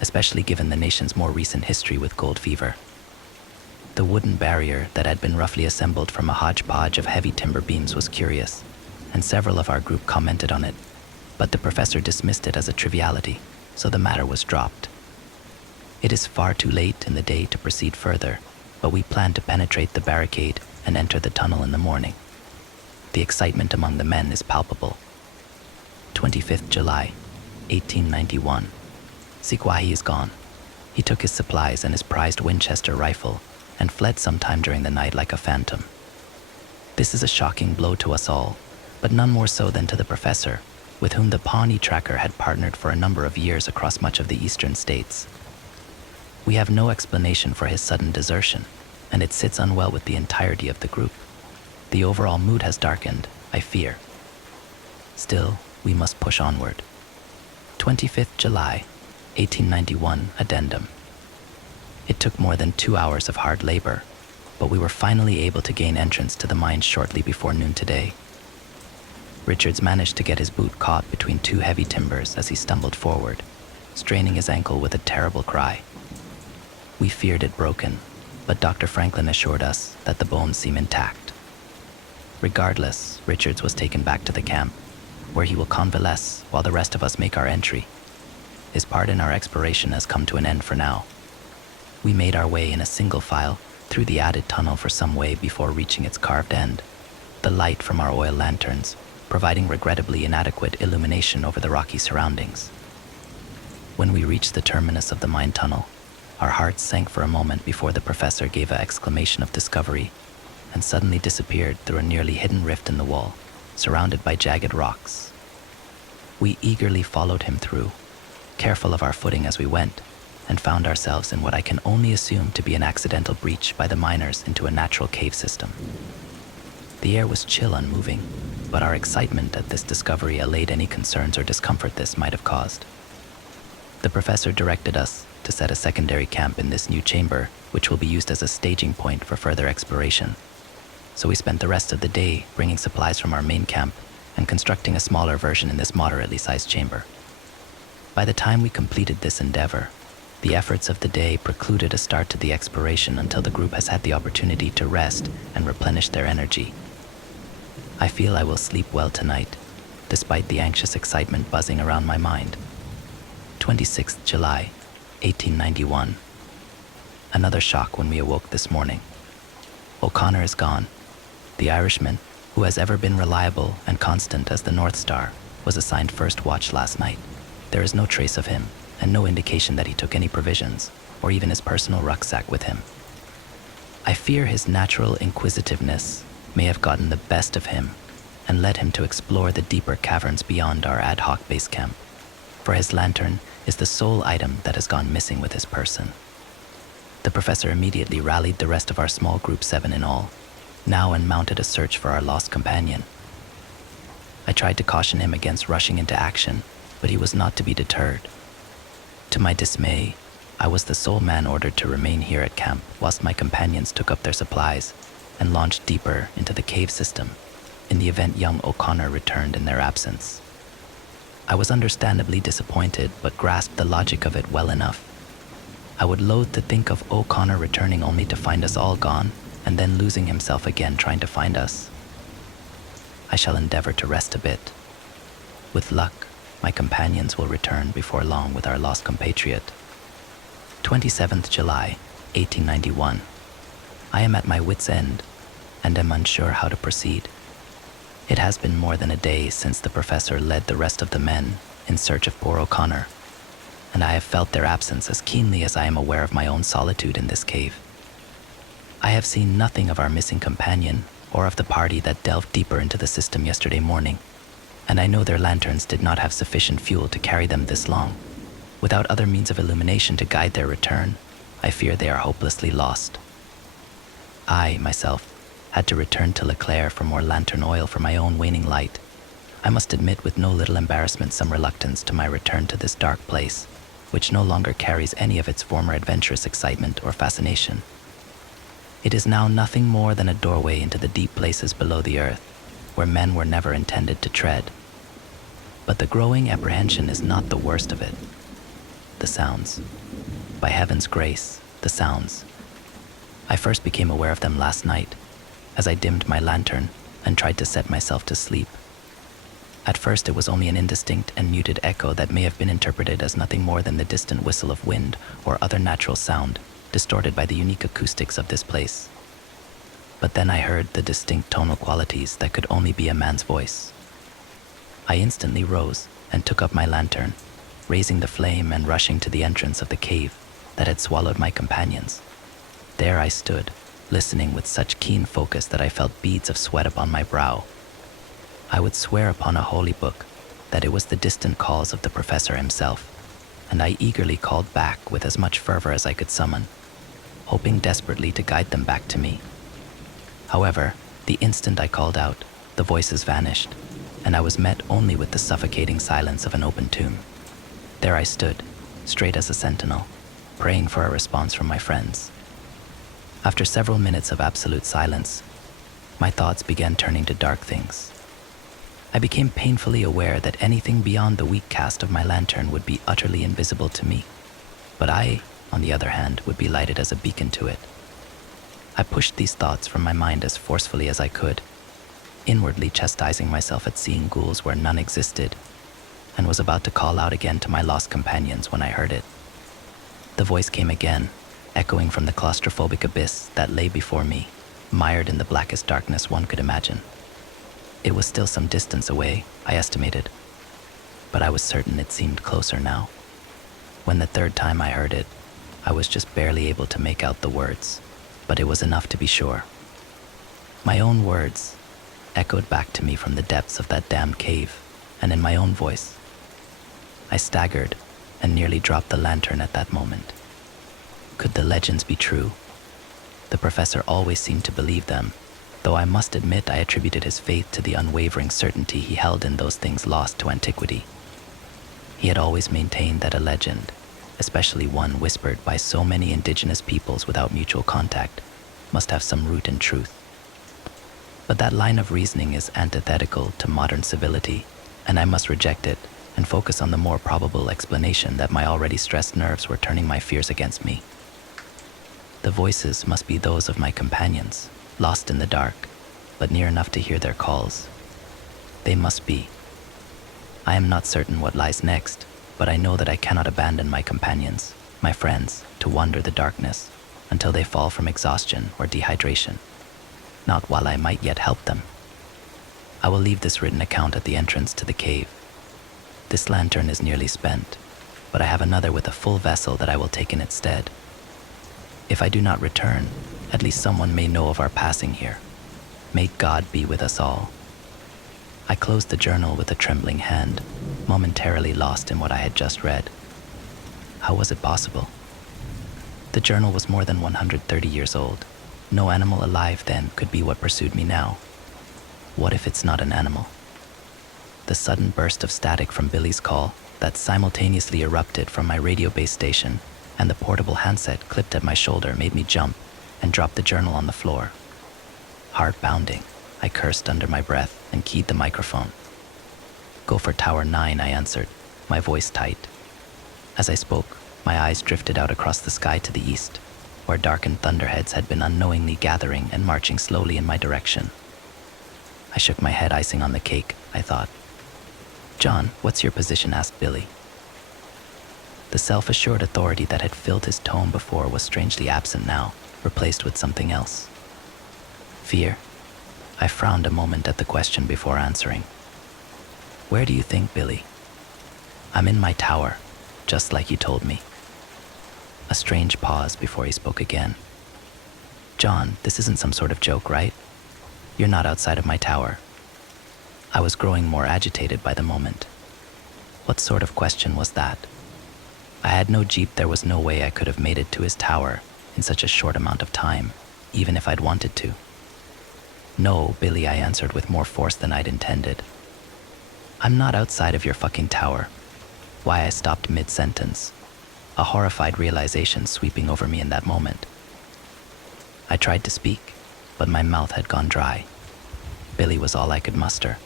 especially given the nation's more recent history with gold fever. The wooden barrier that had been roughly assembled from a hodgepodge of heavy timber beams was curious, and several of our group commented on it, but the professor dismissed it as a triviality, so the matter was dropped. It is far too late in the day to proceed further, but we plan to penetrate the barricade and enter the tunnel in the morning. The excitement among the men is palpable. 25th July, 1891. Sikwahi is gone. He took his supplies and his prized Winchester rifle and fled sometime during the night like a phantom. This is a shocking blow to us all, but none more so than to the professor, with whom the Pawnee tracker had partnered for a number of years across much of the eastern states. We have no explanation for his sudden desertion, and it sits unwell with the entirety of the group. The overall mood has darkened, I fear. Still, we must push onward. 25th July, 1891, addendum. It took more than 2 hours of hard labor, but we were finally able to gain entrance to the mines shortly before noon today. Richards managed to get his boot caught between two heavy timbers as he stumbled forward, straining his ankle with a terrible cry. We feared it broken, but Dr. Franklin assured us that the bones seem intact. Regardless, Richards was taken back to the camp, where he will convalesce while the rest of us make our entry. His part in our exploration has come to an end for now. We made our way in a single file through the added tunnel for some way before reaching its carved end, the light from our oil lanterns providing regrettably inadequate illumination over the rocky surroundings. When we reached the terminus of the mine tunnel, our hearts sank for a moment before the professor gave an exclamation of discovery and suddenly disappeared through a nearly hidden rift in the wall, surrounded by jagged rocks. We eagerly followed him through, careful of our footing as we went, and found ourselves in what I can only assume to be an accidental breach by the miners into a natural cave system. The air was chill, unmoving, but our excitement at this discovery allayed any concerns or discomfort this might have caused. The professor directed us to set a secondary camp in this new chamber, which will be used as a staging point for further exploration. So we spent the rest of the day bringing supplies from our main camp and constructing a smaller version in this moderately sized chamber. By the time we completed this endeavor, the efforts of the day precluded a start to the exploration until the group has had the opportunity to rest and replenish their energy. I feel I will sleep well tonight, despite the anxious excitement buzzing around my mind. 26th July, 1891. Another shock when we awoke this morning. O'Connor is gone. The Irishman, who has ever been reliable and constant as the North Star, was assigned first watch last night. There is no trace of him, and no indication that he took any provisions, or even his personal rucksack with him. I fear his natural inquisitiveness may have gotten the best of him and led him to explore the deeper caverns beyond our ad hoc base camp, for his lantern is the sole item that has gone missing with his person. The professor immediately rallied the rest of our small group, 7 in all, now and mounted a search for our lost companion. I tried to caution him against rushing into action, but he was not to be deterred. To my dismay, I was the sole man ordered to remain here at camp whilst my companions took up their supplies and launched deeper into the cave system in the event young O'Connor returned in their absence. I was understandably disappointed, but grasped the logic of it well enough. I would loathe to think of O'Connor returning only to find us all gone and then losing himself again trying to find us. I shall endeavor to rest a bit. With luck, my companions will return before long with our lost compatriot. 27th July, 1891. I am at my wit's end and am unsure how to proceed. It has been more than a day since the professor led the rest of the men in search of poor O'Connor, and I have felt their absence as keenly as I am aware of my own solitude in this cave. I have seen nothing of our missing companion or of the party that delved deeper into the system yesterday morning, and I know their lanterns did not have sufficient fuel to carry them this long. Without other means of illumination to guide their return, I fear they are hopelessly lost. I, myself, had to return to Leclerc for more lantern oil for my own waning light. I must admit with no little embarrassment some reluctance to my return to this dark place, which no longer carries any of its former adventurous excitement or fascination. It is now nothing more than a doorway into the deep places below the earth, where men were never intended to tread. But the growing apprehension is not the worst of it. The sounds. By heaven's grace, the sounds. I first became aware of them last night, as I dimmed my lantern and tried to set myself to sleep. At first it was only an indistinct and muted echo that may have been interpreted as nothing more than the distant whistle of wind or other natural sound, distorted by the unique acoustics of this place. But then I heard the distinct tonal qualities that could only be a man's voice. I instantly rose and took up my lantern, raising the flame and rushing to the entrance of the cave that had swallowed my companions. There I stood, listening with such keen focus that I felt beads of sweat upon my brow. I would swear upon a holy book that it was the distant calls of the professor himself, and I eagerly called back with as much fervor as I could summon, hoping desperately to guide them back to me. However, the instant I called out, the voices vanished, and I was met only with the suffocating silence of an open tomb. There I stood, straight as a sentinel, praying for a response from my friends. After several minutes of absolute silence, my thoughts began turning to dark things. I became painfully aware that anything beyond the weak cast of my lantern would be utterly invisible to me, but I, on the other hand, would be lighted as a beacon to it. I pushed these thoughts from my mind as forcefully as I could, inwardly chastising myself at seeing ghouls where none existed, and was about to call out again to my lost companions when I heard it. The voice came again, echoing from the claustrophobic abyss that lay before me, mired in the blackest darkness one could imagine. It was still some distance away, I estimated, but I was certain it seemed closer now. When the third time I heard it, I was just barely able to make out the words, but it was enough to be sure. My own words echoed back to me from the depths of that damned cave, and in my own voice. I staggered and nearly dropped the lantern at that moment. Could the legends be true? The professor always seemed to believe them, though I must admit I attributed his faith to the unwavering certainty he held in those things lost to antiquity. He had always maintained that a legend, especially one whispered by so many indigenous peoples without mutual contact, must have some root in truth. But that line of reasoning is antithetical to modern civility, and I must reject it and focus on the more probable explanation that my already stressed nerves were turning my fears against me. The voices must be those of my companions, lost in the dark, but near enough to hear their calls. They must be. I am not certain what lies next, but I know that I cannot abandon my companions, my friends, to wander the darkness until they fall from exhaustion or dehydration, not while I might yet help them. I will leave this written account at the entrance to the cave. This lantern is nearly spent, but I have another with a full vessel that I will take in its stead. If I do not return, at least someone may know of our passing here. May God be with us all. I closed the journal with a trembling hand, momentarily lost in what I had just read. How was it possible? The journal was more than 130 years old. No animal alive then could be what pursued me now. What if it's not an animal? The sudden burst of static from Billy's call that simultaneously erupted from my radio base station and the portable handset clipped at my shoulder made me jump and drop the journal on the floor. Heart pounding, I cursed under my breath and keyed the microphone. "Go for Tower 9, I answered, my voice tight. As I spoke, my eyes drifted out across the sky to the east, where darkened thunderheads had been unknowingly gathering and marching slowly in my direction. I shook my head, icing on the cake, I thought. "John, what's your position?" asked Billy. The self-assured authority that had filled his tone before was strangely absent now, replaced with something else. Fear? I frowned a moment at the question before answering. "Where do you think, Billy?" "I'm in my tower, just like you told me." A strange pause before he spoke again. "John, this isn't some sort of joke, right? You're not outside of my tower." I was growing more agitated by the moment. What sort of question was that? I had no jeep. There was no way I could have made it to his tower in such a short amount of time, even if I'd wanted to. "No, Billy," I answered with more force than I'd intended. I'm not outside of your fucking tower. Why I stopped mid-sentence, a horrified realization sweeping over me in that moment. I tried to speak, but my mouth had gone dry. Billy was all I could muster.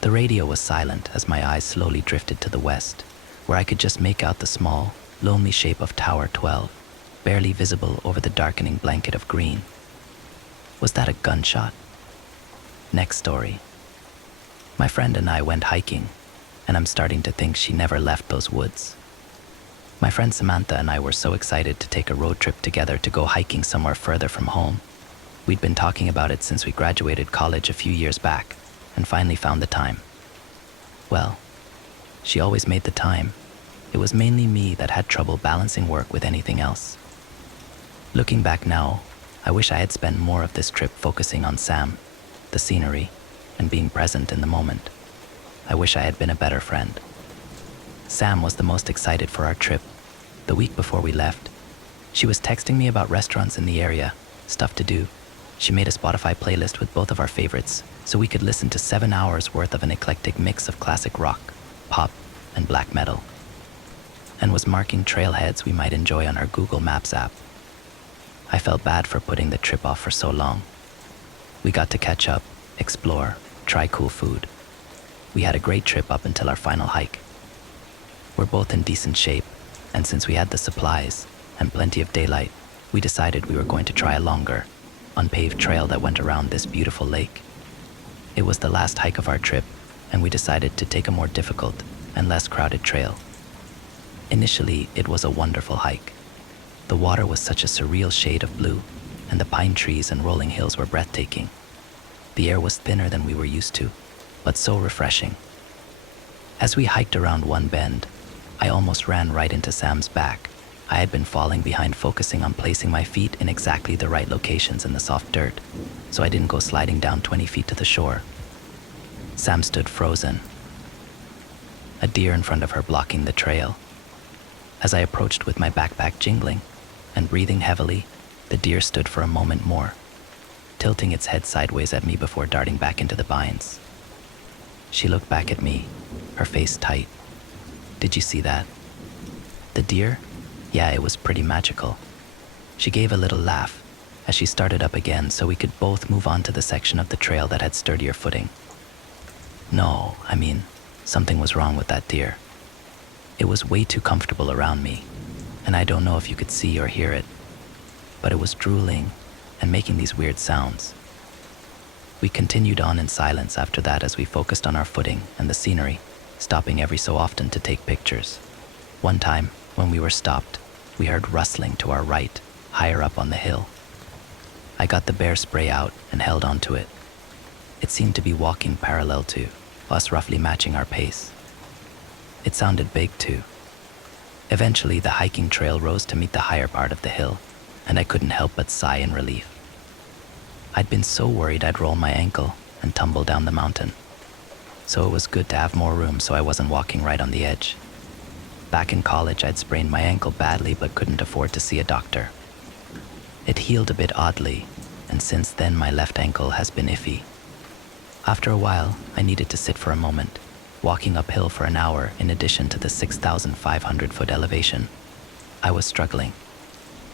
The radio was silent as my eyes slowly drifted to the west, where I could just make out the small, lonely shape of Tower 12, barely visible over the darkening blanket of green. Was that a gunshot? Next story. My friend and I went hiking, and I'm starting to think she never left those woods. My friend Samantha and I were so excited to take a road trip together to go hiking somewhere further from home. We'd been talking about it since we graduated college a few years back, and finally found the time. Well, she always made the time. It was mainly me that had trouble balancing work with anything else. Looking back now, I wish I had spent more of this trip focusing on Sam, the scenery, and being present in the moment. I wish I had been a better friend. Sam was the most excited for our trip. The week before we left, she was texting me about restaurants in the area, stuff to do. She made a Spotify playlist with both of our favorites, so we could listen to 7 hours worth of an eclectic mix of classic rock, pop, and black metal, and was marking trailheads we might enjoy on our Google Maps app. I felt bad for putting the trip off for so long. We got to catch up, explore, try cool food. We had a great trip up until our final hike. We're both in decent shape, and since we had the supplies and plenty of daylight, we decided we were going to try a longer, unpaved trail that went around this beautiful lake. It was the last hike of our trip, and we decided to take a more difficult and less crowded trail. Initially, it was a wonderful hike. The water was such a surreal shade of blue, and the pine trees and rolling hills were breathtaking. The air was thinner than we were used to, but so refreshing. As we hiked around one bend, I almost ran right into Sam's back. I had been falling behind, focusing on placing my feet in exactly the right locations in the soft dirt, so I didn't go sliding down 20 feet to the shore. Sam stood frozen, a deer in front of her blocking the trail. As I approached with my backpack jingling and breathing heavily, the deer stood for a moment more, tilting its head sideways at me before darting back into the vines. She looked back at me, her face tight. Did you see that? The deer? Yeah, it was pretty magical. She gave a little laugh as she started up again so we could both move on to the section of the trail that had sturdier footing. No, something was wrong with that deer. It was way too comfortable around me, and I don't know if you could see or hear it, but it was drooling and making these weird sounds. We continued on in silence after that as we focused on our footing and the scenery, stopping every so often to take pictures. One time, when we were stopped, we heard rustling to our right, higher up on the hill. I got the bear spray out and held onto it. It seemed to be walking parallel to us, roughly matching our pace. It sounded big too. Eventually, the hiking trail rose to meet the higher part of the hill, and I couldn't help but sigh in relief. I'd been so worried I'd roll my ankle and tumble down the mountain. So it was good to have more room so I wasn't walking right on the edge. Back in college, I'd sprained my ankle badly but couldn't afford to see a doctor. It healed a bit oddly, and since then my left ankle has been iffy. After a while, I needed to sit for a moment, walking uphill for an hour in addition to the 6,500-foot elevation. I was struggling.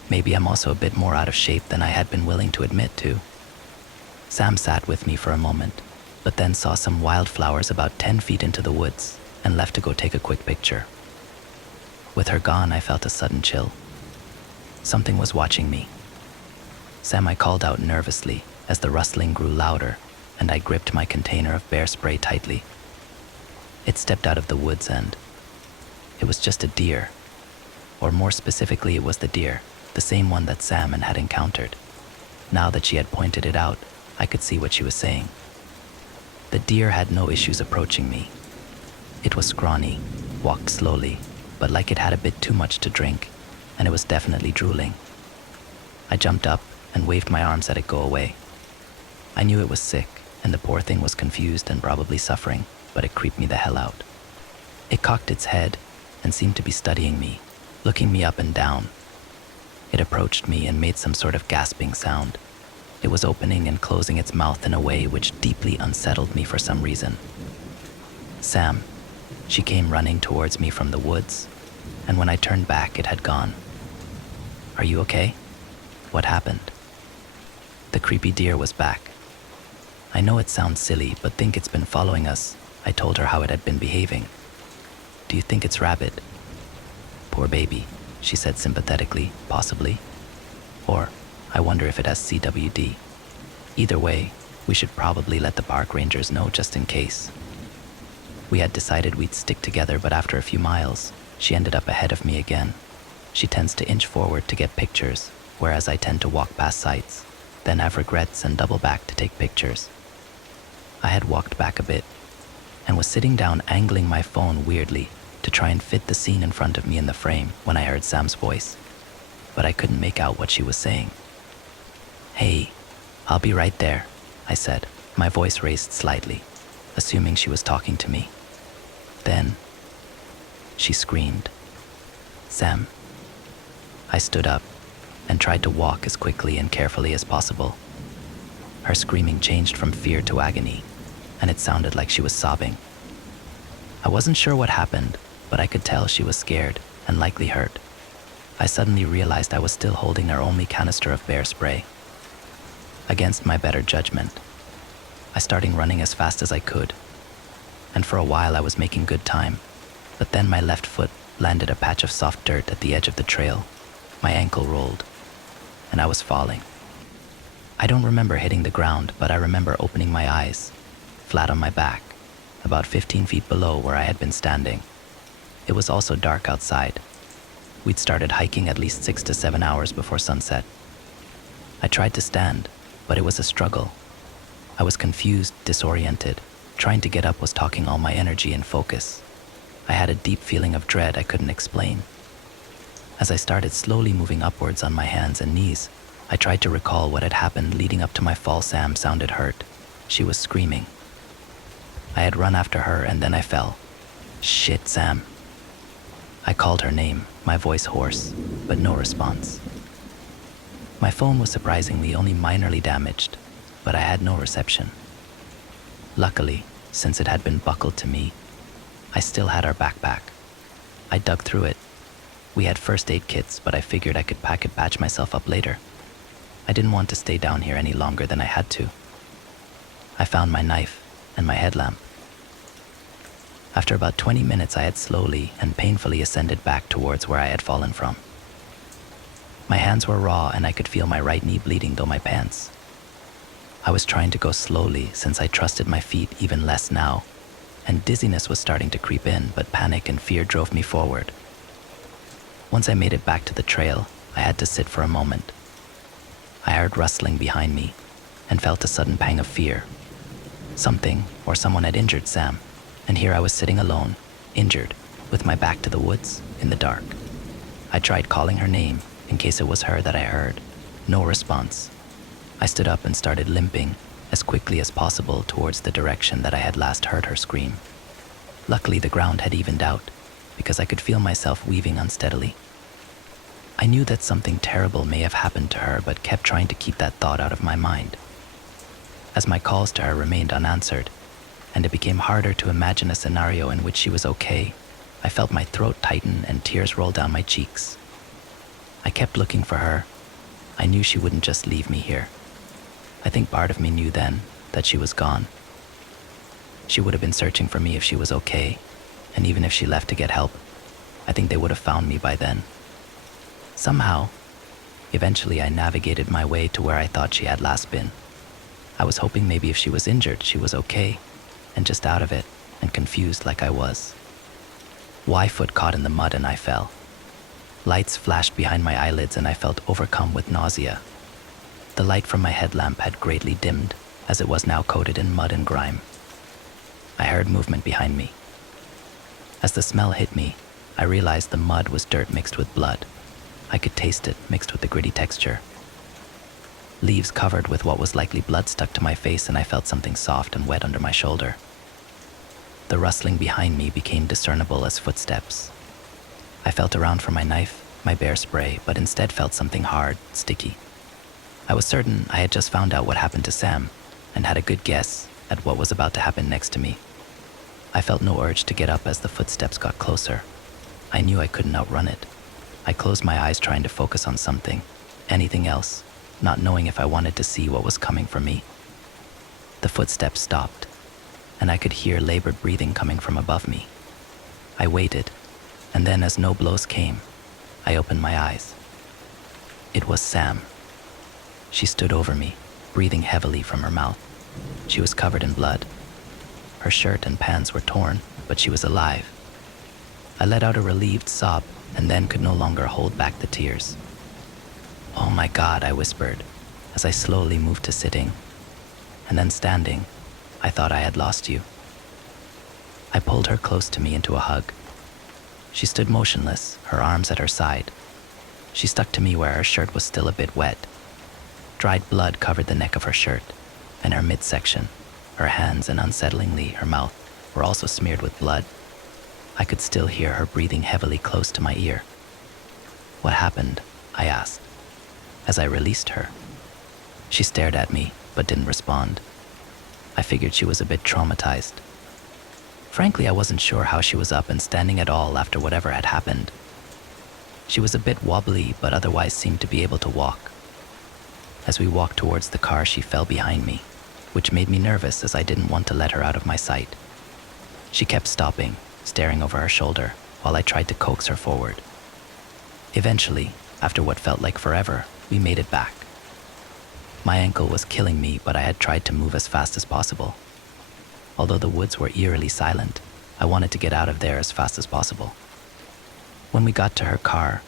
Maybe I'm also a bit more out of shape than I had been willing to admit to. Sam sat with me for a moment, but then saw some wildflowers about 10 feet into the woods and left to go take a quick picture. With her gone, I felt a sudden chill. Something was watching me. Sam, I called out nervously as the rustling grew louder, and I gripped my container of bear spray tightly. It stepped out of the woods and it was just a deer. Or more specifically, it was the deer, the same one that Sam had encountered. Now that she had pointed it out, I could see what she was saying. The deer had no issues approaching me. It was scrawny, walked slowly, but like it had a bit too much to drink, and it was definitely drooling. I jumped up and waved my arms at it go away. I knew it was sick, and the poor thing was confused and probably suffering, but it creeped me the hell out. It cocked its head and seemed to be studying me, looking me up and down. It approached me and made some sort of gasping sound. It was opening and closing its mouth in a way which deeply unsettled me for some reason. Sam. She came running towards me from the woods, and when I turned back, it had gone. Are you okay? What happened? The creepy deer was back. I know it sounds silly, but think it's been following us. I told her how it had been behaving. Do you think it's rabid? Poor baby, she said sympathetically, possibly. Or, I wonder if it has CWD. Either way, we should probably let the park rangers know just in case. We had decided we'd stick together, but after a few miles, she ended up ahead of me again. She tends to inch forward to get pictures, whereas I tend to walk past sites, then have regrets and double back to take pictures. I had walked back a bit, and was sitting down angling my phone weirdly to try and fit the scene in front of me in the frame when I heard Sam's voice, but I couldn't make out what she was saying. Hey, I'll be right there, I said, my voice raised slightly, assuming she was talking to me. Then, she screamed, Sam. I stood up and tried to walk as quickly and carefully as possible. Her screaming changed from fear to agony, and it sounded like she was sobbing. I wasn't sure what happened, but I could tell she was scared and likely hurt. I suddenly realized I was still holding our only canister of bear spray. Against my better judgment, I started running as fast as I could, and for a while I was making good time, but then my left foot landed a patch of soft dirt at the edge of the trail. My ankle rolled, and I was falling. I don't remember hitting the ground, but I remember opening my eyes, flat on my back, about 15 feet below where I had been standing. It was also dark outside. We'd started hiking at least 6 to 7 hours before sunset. I tried to stand, but it was a struggle. I was confused, disoriented. Trying to get up was taking all my energy and focus. I had a deep feeling of dread I couldn't explain. As I started slowly moving upwards on my hands and knees, I tried to recall what had happened leading up to my fall. Sam sounded hurt. She was screaming. I had run after her and then I fell. Shit, Sam. I called her name, my voice hoarse, but no response. My phone was surprisingly only minorly damaged, but I had no reception. Luckily, since it had been buckled to me, I still had our backpack. I dug through it. We had first aid kits, but I figured I could patch myself up later. I didn't want to stay down here any longer than I had to. I found my knife and my headlamp. After about 20 minutes, I had slowly and painfully ascended back towards where I had fallen from. My hands were raw and I could feel my right knee bleeding through my pants. I was trying to go slowly since I trusted my feet even less now, and dizziness was starting to creep in, but panic and fear drove me forward. Once I made it back to the trail, I had to sit for a moment. I heard rustling behind me and felt a sudden pang of fear. Something or someone had injured Sam, and here I was sitting alone, injured, with my back to the woods, in the dark. I tried calling her name in case it was her that I heard. No response. I stood up and started limping as quickly as possible towards the direction that I had last heard her scream. Luckily, the ground had evened out because I could feel myself weaving unsteadily. I knew that something terrible may have happened to her, but kept trying to keep that thought out of my mind. As my calls to her remained unanswered, and it became harder to imagine a scenario in which she was okay, I felt my throat tighten and tears roll down my cheeks. I kept looking for her. I knew she wouldn't just leave me here. I think part of me knew then that she was gone. She would have been searching for me if she was okay, and even if she left to get help, I think they would have found me by then. Somehow, eventually I navigated my way to where I thought she had last been. I was hoping maybe if she was injured, she was okay, and just out of it, and confused like I was. My foot caught in the mud and I fell. Lights flashed behind my eyelids and I felt overcome with nausea. The light from my headlamp had greatly dimmed, as it was now coated in mud and grime. I heard movement behind me. As the smell hit me, I realized the mud was dirt mixed with blood. I could taste it mixed with the gritty texture. Leaves covered with what was likely blood stuck to my face, and I felt something soft and wet under my shoulder. The rustling behind me became discernible as footsteps. I felt around for my knife, my bear spray, but instead felt something hard, sticky. I was certain I had just found out what happened to Sam, and had a good guess at what was about to happen next to me. I felt no urge to get up as the footsteps got closer. I knew I couldn't outrun it. I closed my eyes trying to focus on something, anything else, not knowing if I wanted to see what was coming for me. The footsteps stopped, and I could hear labored breathing coming from above me. I waited, and then as no blows came, I opened my eyes. It was Sam. She stood over me, breathing heavily from her mouth. She was covered in blood. Her shirt and pants were torn, but she was alive. I let out a relieved sob and then could no longer hold back the tears. "Oh my God," I whispered as I slowly moved to sitting. And then standing, I thought I had lost you. I pulled her close to me into a hug. She stood motionless, her arms at her side. She stuck to me where her shirt was still a bit wet. Dried blood covered the neck of her shirt and her midsection. Her hands and, unsettlingly, her mouth were also smeared with blood. I could still hear her breathing heavily close to my ear. "What happened?" I asked, as I released her. She stared at me, but didn't respond. I figured she was a bit traumatized. Frankly, I wasn't sure how she was up and standing at all after whatever had happened. She was a bit wobbly, but otherwise seemed to be able to walk. As we walked towards the car, she fell behind me, which made me nervous as I didn't want to let her out of my sight. She kept stopping, staring over her shoulder, while I tried to coax her forward. Eventually, after what felt like forever, we made it back. My ankle was killing me, but I had tried to move as fast as possible. Although the woods were eerily silent, I wanted to get out of there as fast as possible. When we got to her car,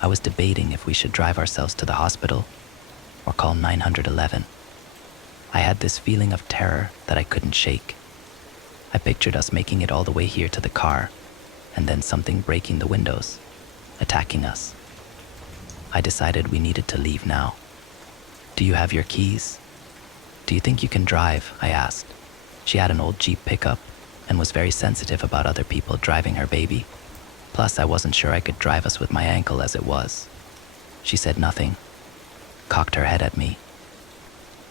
I was debating if we should drive ourselves to the hospital or call 911. I had this feeling of terror that I couldn't shake. I pictured us making it all the way here to the car, and then something breaking the windows, attacking us. I decided we needed to leave now. "Do you have your keys? Do you think you can drive?" I asked. She had an old Jeep pickup and was very sensitive about other people driving her baby. Plus, I wasn't sure I could drive us with my ankle as it was. She said nothing, cocked her head at me.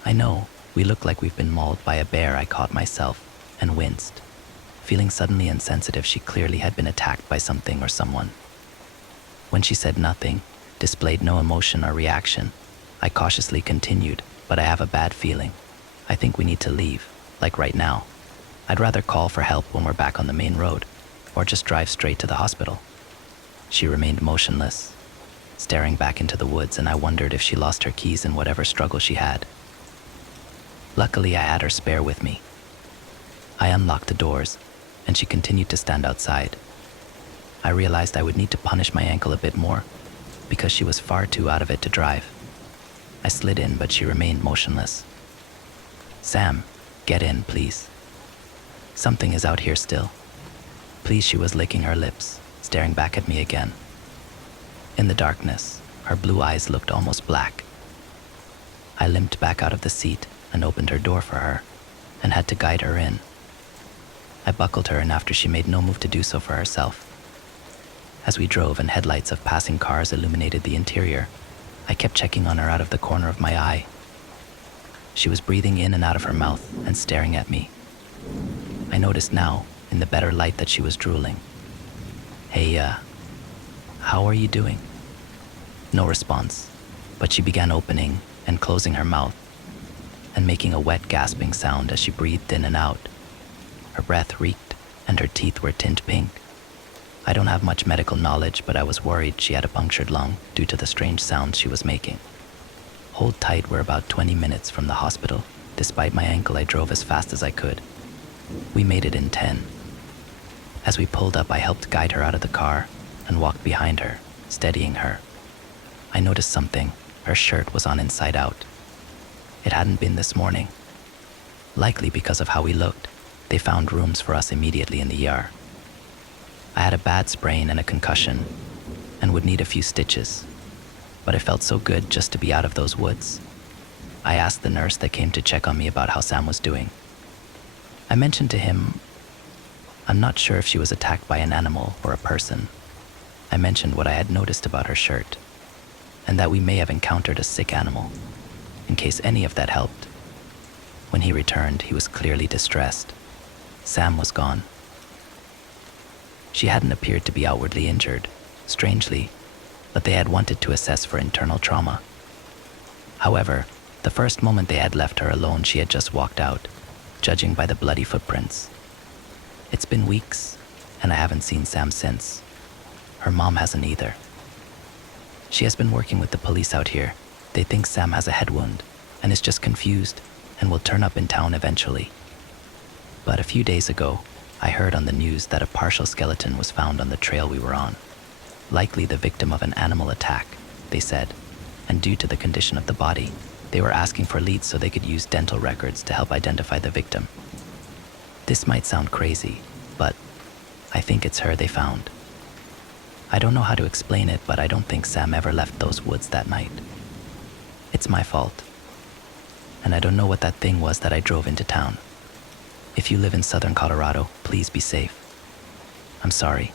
I know, we looked like we've been mauled by a bear, I caught myself, and winced. Feeling suddenly insensitive, she clearly had been attacked by something or someone. When she said nothing, displayed no emotion or reaction, I cautiously continued, "But I have a bad feeling. I think we need to leave, like right now. I'd rather call for help when we're back on the main road, or just drive straight to the hospital." She remained motionless, staring back into the woods, and I wondered if she lost her keys in whatever struggle she had. Luckily, I had her spare with me. I unlocked the doors, and she continued to stand outside. I realized I would need to punish my ankle a bit more, because she was far too out of it to drive. I slid in, but she remained motionless. "Sam, get in, please. Something is out here still. Please." She was licking her lips, staring back at me again. In the darkness, her blue eyes looked almost black. I limped back out of the seat and opened her door for her, and had to guide her in. I buckled her in after she made no move to do so for herself. As we drove and headlights of passing cars illuminated the interior, I kept checking on her out of the corner of my eye. She was breathing in and out of her mouth and staring at me. I noticed now, in the better light, that she was drooling. "Hey, how are you doing?" No response, but she began opening and closing her mouth and making a wet, gasping sound as she breathed in and out. Her breath reeked and her teeth were tint pink. I don't have much medical knowledge, but I was worried she had a punctured lung due to the strange sounds she was making. Hold tight, we're about 20 minutes from the hospital. Despite my ankle, I drove as fast as I could. We made it in 10. As we pulled up, I helped guide her out of the car and walked behind her, steadying her. I noticed something. Her shirt was on inside out. It hadn't been this morning. Likely because of how we looked, they found rooms for us immediately in the ER. I had a bad sprain and a concussion and would need a few stitches, but it felt so good just to be out of those woods. I asked the nurse that came to check on me about how Sam was doing. I mentioned to him, I'm not sure if she was attacked by an animal or a person. I mentioned what I had noticed about her shirt, and that we may have encountered a sick animal, in case any of that helped. When he returned, he was clearly distressed. Sam was gone. She hadn't appeared to be outwardly injured, strangely, but they had wanted to assess for internal trauma. However, the first moment they had left her alone, she had just walked out, judging by the bloody footprints. It's been weeks, and I haven't seen Sam since. Her mom hasn't either. She has been working with the police out here. They think Sam has a head wound and is just confused and will turn up in town eventually. But a few days ago, I heard on the news that a partial skeleton was found on the trail we were on. Likely the victim of an animal attack, they said, and due to the condition of the body, they were asking for leads so they could use dental records to help identify the victim. This might sound crazy, but I think it's her they found. I don't know how to explain it, but I don't think Sam ever left those woods that night. It's my fault. And I don't know what that thing was that I drove into town. If you live in southern Colorado, please be safe. I'm sorry.